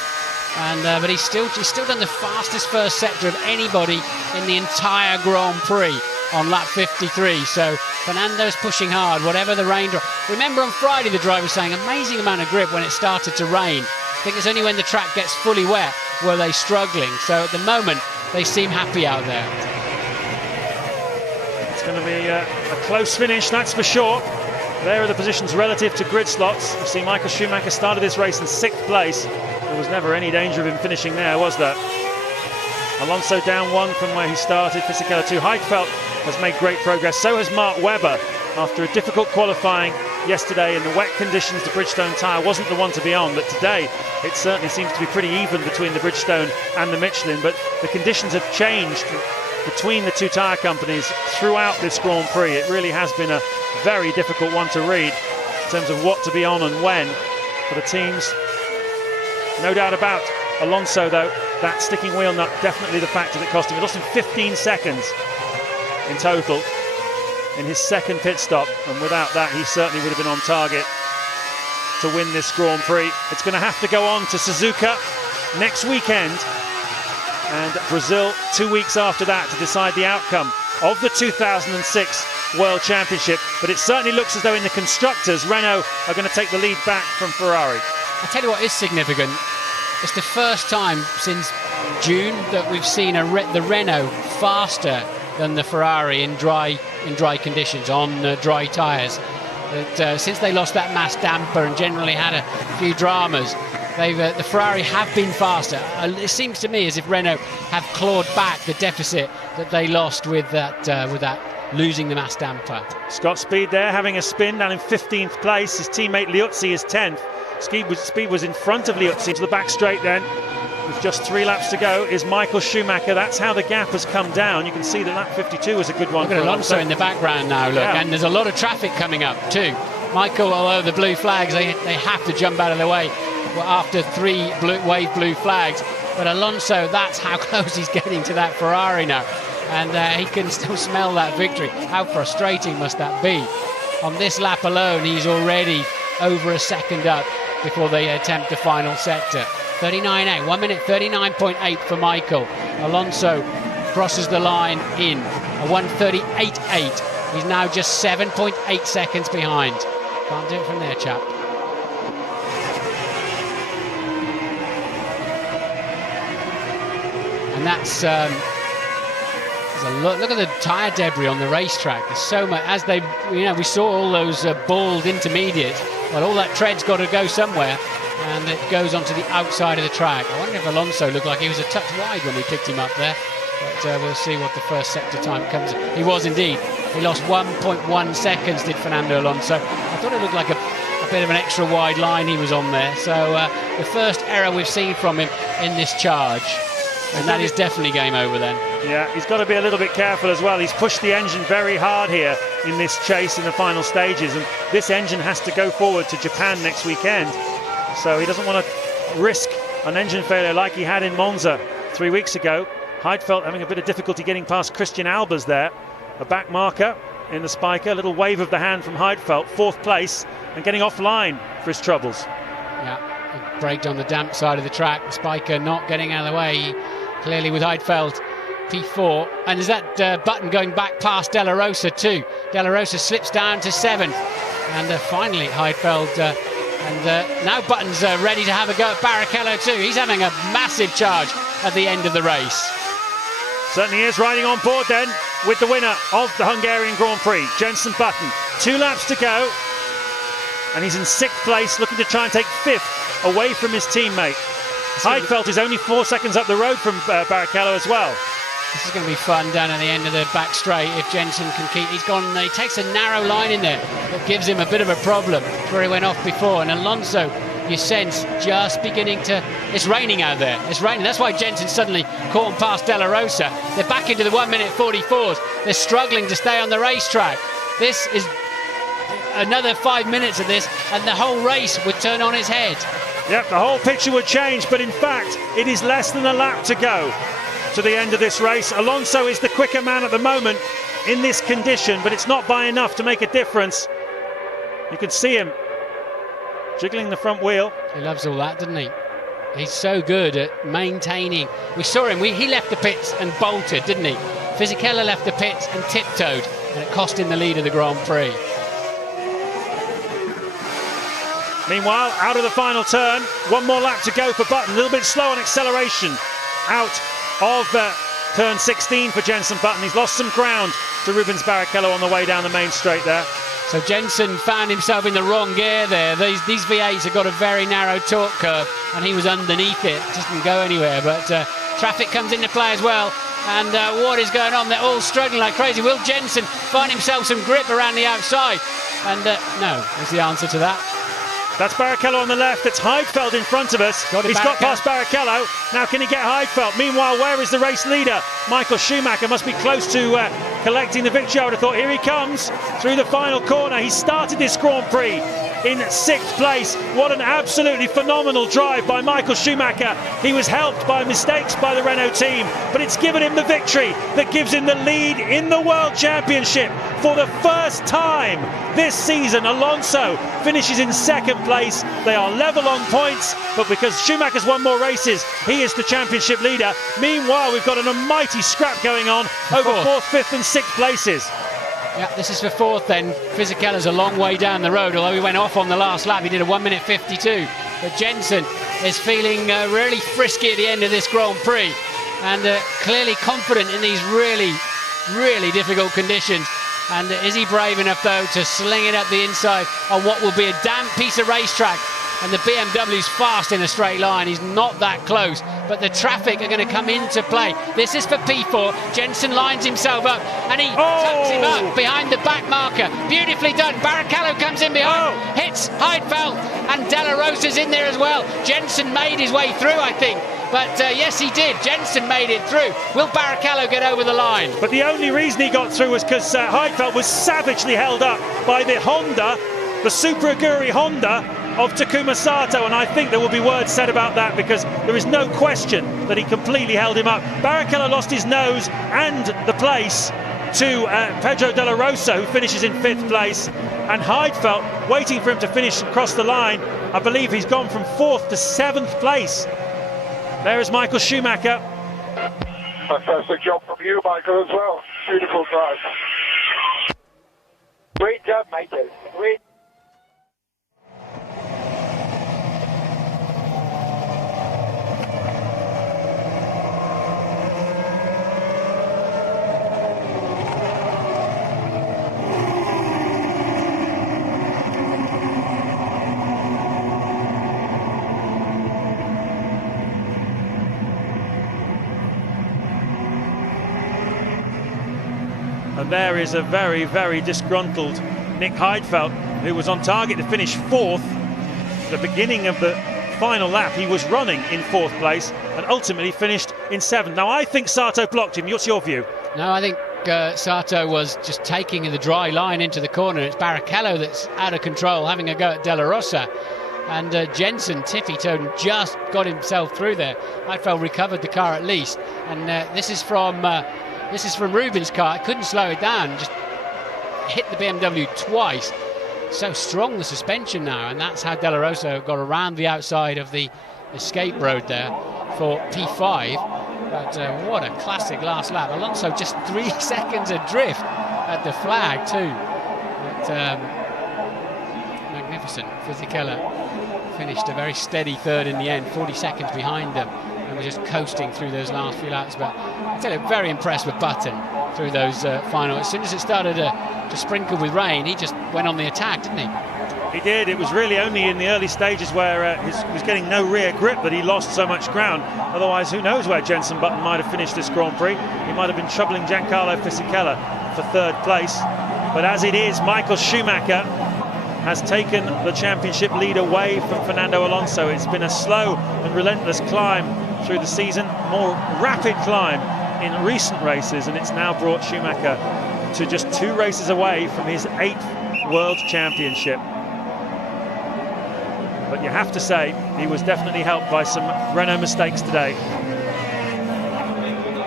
And but he's still done the fastest first sector of anybody in the entire Grand Prix on lap 53. So Fernando's pushing hard, whatever the rain. Remember on Friday the driver was saying amazing amount of grip when it started to rain. I think it's only when the track gets fully wet were they struggling. So at the moment they seem happy out there. It's going to be a close finish, that's for sure. There are the positions relative to grid slots. You see Michael Schumacher started this race in 6th place. There was never any danger of him finishing there, was there? Alonso down 1 from where he started, Fisichella 2. Heidfeld has made great progress, so has Mark Webber. After a difficult qualifying yesterday in the wet conditions, the Bridgestone tyre wasn't the one to be on, but today it certainly seems to be pretty even between the Bridgestone and the Michelin. But the conditions have changed between the 2 tyre companies throughout this Grand Prix. It really has been a very difficult one to read in terms of what to be on and when for the teams. No doubt about Alonso though, that sticking wheel nut definitely the factor that cost him. It lost him 15 seconds in total in his 2nd pit stop, and without that he certainly would have been on target. to win this Grand Prix. It's going to have to go on to Suzuka next weekend and Brazil 2 weeks after that to decide the outcome of the 2006 World Championship. But it certainly looks as though in the constructors, Renault are going to take the lead back from Ferrari. I tell you what is significant. It's the first time since June that we've seen the Renault faster than the Ferrari in dry conditions on dry tyres. Since they lost that mass damper and generally had a few dramas, the Ferrari have been faster. It seems to me as if Renault have clawed back the deficit that they lost with that losing the mass damper. Scott Speed there having a spin down in 15th place. His teammate Liuzzi is 10th. Speed was in front of Liuzzi to the back straight then. With just 3 laps to go is Michael Schumacher. That's how the gap has come down. You can see that lap 52 was a good one. Look at Alonso in the background now, look. Yeah. And there's a lot of traffic coming up too. Michael, although the blue flags, they have to jump out of the way after 3 wave blue flags. But Alonso, that's how close he's getting to that Ferrari now. And he can still smell that victory. How frustrating must that be? On this lap alone, he's already over a second up before they attempt the final sector. 39.8, 1 minute 39.8 for Michael. Alonso crosses the line in a 1:38.8. He's now just 7.8 seconds behind. Can't do it from there, chap. And that's look at the tyre debris on the racetrack. There's so much. As they, we saw all those bald intermediates. Well, all that tread's got to go somewhere, and it goes onto the outside of the track. I wonder if Alonso looked like he was a touch wide when we picked him up there. But we'll see what the first sector time comes. He was indeed. He lost 1.1 seconds, did Fernando Alonso. I thought it looked like a bit of an extra wide line he was on there. So the first error we've seen from him in this charge. And that is definitely game over then. Yeah, he's got to be a little bit careful as well. He's pushed the engine very hard here in this chase in the final stages. And this engine has to go forward to Japan next weekend. So he doesn't want to risk an engine failure like he had in Monza 3 weeks ago. Heidfeld having a bit of difficulty getting past Christian Albers there. A back marker in the spiker. A little wave of the hand from Heidfeld. 4th place and getting offline for his troubles. Yeah, he braked on the damp side of the track. The spiker not getting out of the way. Clearly with Heidfeld, P4. And is that Button going back past De La Rosa too? De La Rosa slips down to 7th. And finally Heidfeld... now Button's ready to have a go at Barrichello too. He's having a massive charge at the end of the race. Certainly is riding on board then with the winner of the Hungarian Grand Prix, Jenson Button. 2 laps to go. And he's in 6th place, looking to try and take 5th away from his teammate. Heidfeld is only 4 seconds up the road from Barrichello as well. This is going to be fun down at the end of the back straight if Jenson can keep. He takes a narrow line in there that gives him a bit of a problem where he went off before. And Alonso, you sense, just beginning to... It's raining out there. It's raining. That's why Jenson suddenly caught him past De La Rosa. They're back into the 1 minute 44s. They're struggling to stay on the racetrack. This is another 5 minutes of this and the whole race would turn on its head. Yep, the whole picture would change, but in fact, it is less than a lap to go to the end of this race. Alonso is the quicker man at the moment in this condition, but it's not by enough to make a difference. You can see him jiggling the front wheel. He loves all that, doesn't he? He's so good at maintaining. We saw him, he left the pits and bolted, didn't he? Fisichella left the pits and tiptoed, and it cost him the lead of the Grand Prix. Meanwhile, out of the final turn, 1 more lap to go for Button. A little bit slow on acceleration out of turn 16 for Jenson Button. He's lost some ground to Rubens Barrichello on the way down the main straight there. So Jenson found himself in the wrong gear there. These V8s have got a very narrow torque curve, and he was underneath it. Just didn't go anywhere, but traffic comes into play as well. And what is going on? They're all struggling like crazy. Will Jenson find himself some grip around the outside? And no, is the answer to that. That's Barrichello on the left. It's Heidfeld in front of us. He's got past Barrichello. Now can he get Heidfeld? Meanwhile, where is the race leader? Michael Schumacher must be close to collecting the victory. I would have thought, here he comes through the final corner. He started this Grand Prix in 6th place. What an absolutely phenomenal drive by Michael Schumacher. He was helped by mistakes by the Renault team, but it's given him the victory that gives him the lead in the World Championship. For the first time this season, Alonso finishes in 2nd place. They are level on points, but because Schumacher's won more races, he is the championship leader. Meanwhile, we've got an almighty scrap going on over 4th, 5th and 6th places. Yeah, this is for 4th then. Fisichella's a long way down the road, although he went off on the last lap. He did a 1:52. But Jensen is feeling really frisky at the end of this Grand Prix, and clearly confident in these really, really difficult conditions. And is he brave enough, though, to sling it up the inside on what will be a damp piece of racetrack? And the BMW's fast in a straight line. He's not that close, but the traffic are going to come into play. This is for P4. Jensen lines himself up, and he tucks him up behind the back marker. Beautifully done. Barrichello comes in behind, hits Heidfeld, and Della Rosa's in there as well. Jensen made his way through, I think. But yes, he did. Jensen made it through. Will Barrichello get over the line? But the only reason he got through was because Heidfeld was savagely held up by the Honda, the Super Aguri Honda of Takuma Sato, and I think there will be words said about that, because there is no question that he completely held him up. Barrichello lost his nose and the place to Pedro Della Rosa, who finishes in 5th place, and Heidfeld waiting for him to finish and cross the line. I believe he's gone from 4th to 7th place. There is Michael Schumacher. Fantastic job from you, Michael, as well. Beautiful drive. Great job, Michael. Great. And there is a very, very disgruntled Nick Heidfeld, who was on target to finish 4th. At the beginning of the final lap, he was running in 4th place and ultimately finished in 7th. Now, I think Sato blocked him. What's your view? No, I think Sato was just taking the dry line into the corner. It's Barrichello that's out of control, having a go at Della Rosa. And Jensen, tippy-toed, just got himself through there. Heidfeld recovered the car at least. And this is from Rubin's car. It couldn't slow it down, just hit the BMW twice. So strong the suspension now, and that's how Della Rosa got around the outside of the escape road there for P5. But what a classic last lap. Alonso just 3 seconds adrift at the flag too. But magnificent. Fisichella finished a very steady 3rd in the end, 40 seconds behind them. And was just coasting through those last few laps. But I tell you, very impressed with Button through those final. As soon as it started to sprinkle with rain, he just went on the attack, didn't he? He did. It was really only in the early stages where he was getting no rear grip that he lost so much ground. Otherwise, who knows where Jensen Button might have finished this Grand Prix. He might have been troubling Giancarlo Fisichella for 3rd place. But as it is, Michael Schumacher has taken the championship lead away from Fernando Alonso. It's been a slow and relentless climb through the season, more rapid climb in recent races, and it's now brought Schumacher to just 2 races away from his 8th World Championship. But you have to say, he was definitely helped by some Renault mistakes today.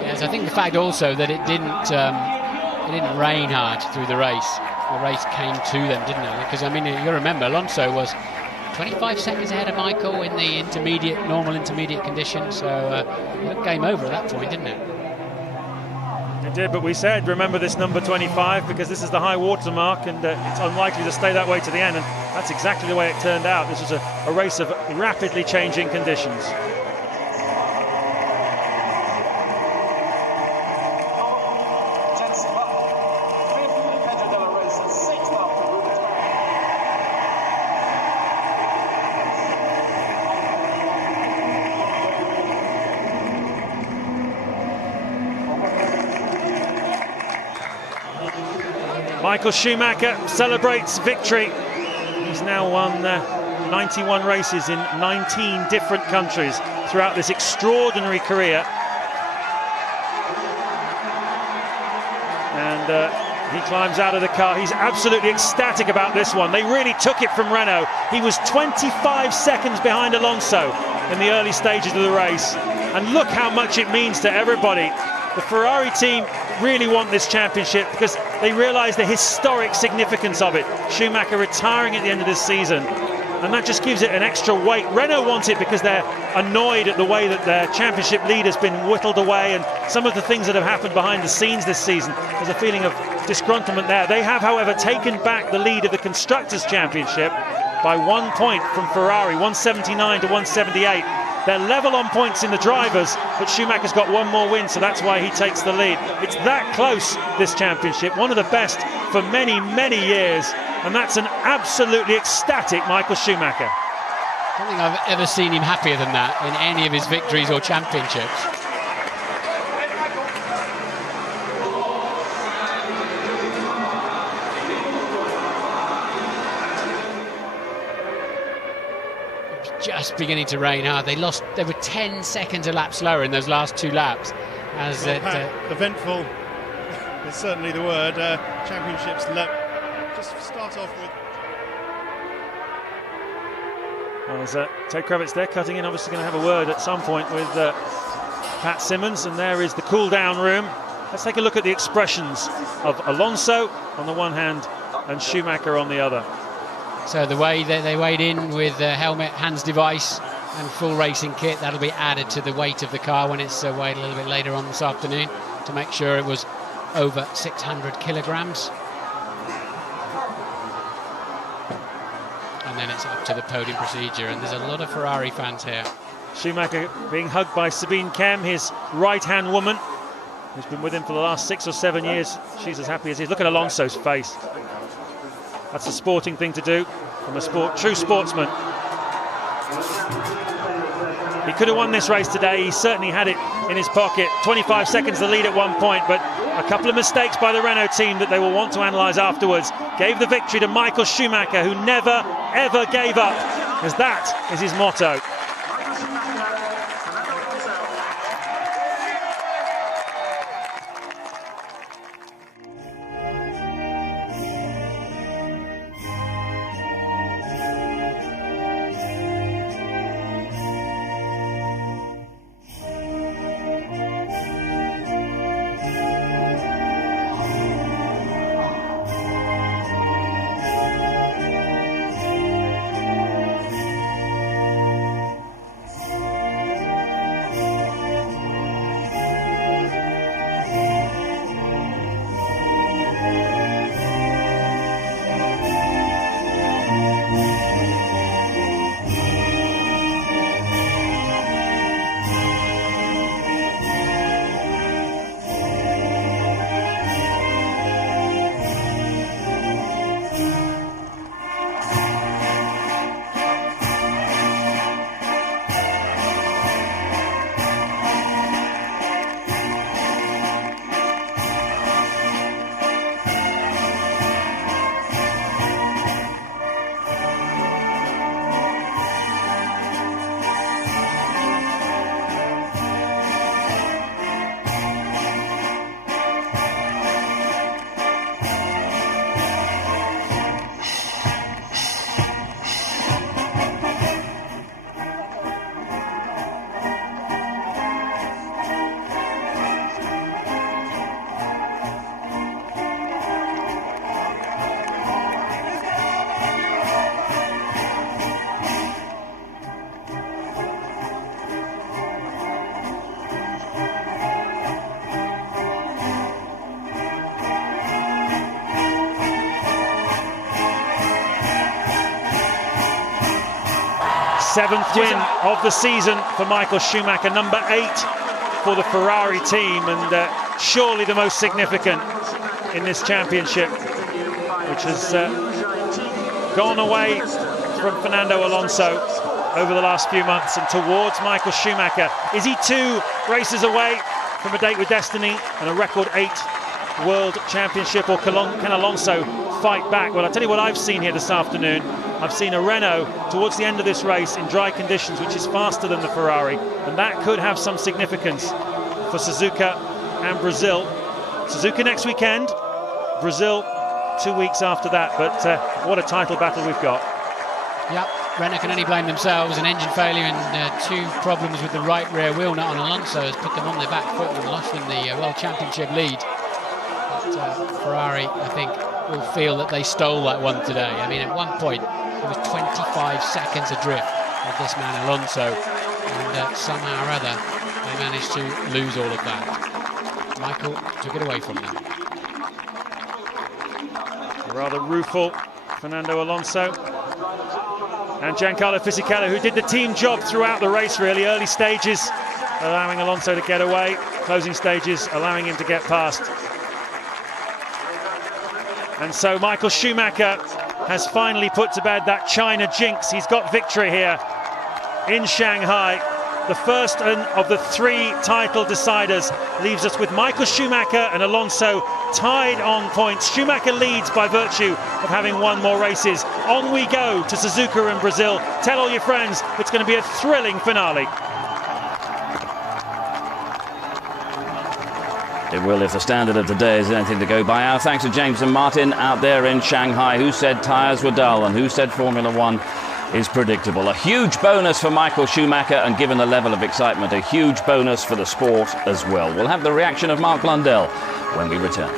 Yes, I think the fact also that it didn't rain hard through the race. The race came to them, didn't it? Because, I mean, you remember, Alonso was 25 seconds ahead of Michael in the normal intermediate conditions. So game over at that point, didn't it? It did, but we said, remember this number 25, because this is the high water mark, and it's unlikely to stay that way to the end, and that's exactly the way it turned out. This was a race of rapidly changing conditions. Michael Schumacher celebrates victory. He's now won 91 races in 19 different countries throughout this extraordinary career. And He climbs out of the car. He's absolutely ecstatic about this one. They really took it from Renault. He was 25 seconds behind Alonso in the early stages of the race. And look how much it means to everybody. The Ferrari team really want this championship because they realise the historic significance of it. Schumacher retiring at the end of this season. And that just gives it an extra weight. Renault want it because they're annoyed at the way that their championship lead has been whittled away and some of the things that have happened behind the scenes this season. There's a feeling of disgruntlement there. They have, however, taken back the lead of the Constructors' Championship by 1 point from Ferrari, 179 to 178. They're level on points in the drivers, but Schumacher's got one more win, so that's why he takes the lead. It's that close, this championship, one of the best for many, many years, and that's an absolutely ecstatic Michael Schumacher. I don't think I've ever seen him happier than that in any of his victories or championships. Just beginning to rain hard. They were 10 seconds a lap slower in those last 2 laps. As eventful is certainly the word. Championships, just start off with. Well, there's Ted Kravitz there cutting in, obviously going to have a word at some point with Pat Simmons, and there is the cool down room. Let's take a look at the expressions of Alonso on the one hand and Schumacher on the other. So the way that they weighed in with helmet, hands device and full racing kit, that'll be added to the weight of the car when it's weighed a little bit later on this afternoon to make sure it was over 600 kilograms. And then it's up to the podium procedure, and there's a lot of Ferrari fans here. Schumacher being hugged by Sabine Kem, his right-hand woman, who's been with him for the last 6 or 7 years. She's as happy as he is. Look at Alonso's face. That's a sporting thing to do from a true sportsman. He could have won this race today. He certainly had it in his pocket. 25 seconds the lead at one point, but a couple of mistakes by the Renault team that they will want to analyse afterwards gave the victory to Michael Schumacher, who never, ever gave up, because that is his motto. Seventh win of the season for Michael Schumacher, number 8 for the Ferrari team, and surely the most significant in this championship, which has gone away from Fernando Alonso over the last few months and towards Michael Schumacher. Is he 2 races away from a date with destiny and a record 8 World Championship, or can Alonso fight back? Well, I'll tell you what I've seen here this afternoon. I've seen a Renault towards the end of this race in dry conditions, which is faster than the Ferrari, and that could have some significance for Suzuka and Brazil. Suzuka next weekend, Brazil 2 weeks after that, but what a title battle we've got. Yep, Renault can only blame themselves. An engine failure and 2 problems with the right rear wheel nut on Alonso has put them on their back foot and lost them the World Championship lead. But Ferrari, I think, will feel that they stole that one today. I mean, at one point, it was 25 seconds adrift of this man Alonso, and somehow or other, they managed to lose all of that. Michael took it away from them. Rather rueful, Fernando Alonso. And Giancarlo Fisichella, who did the team job throughout the race, really. Early stages, allowing Alonso to get away. Closing stages, allowing him to get past. And so Michael Schumacher has finally put to bed that China jinx. He's got victory here in Shanghai. The first of the 3 title deciders leaves us with Michael Schumacher and Alonso tied on points. Schumacher leads by virtue of having won more races. On we go to Suzuka in Brazil. Tell all your friends it's going to be a thrilling finale. It will, if the standard of today is anything to go by. Our thanks to James and Martin out there in Shanghai, who said tyres were dull and who said Formula One is predictable. A huge bonus for Michael Schumacher, and given the level of excitement, a huge bonus for the sport as well. We'll have the reaction of Mark Blundell when we return.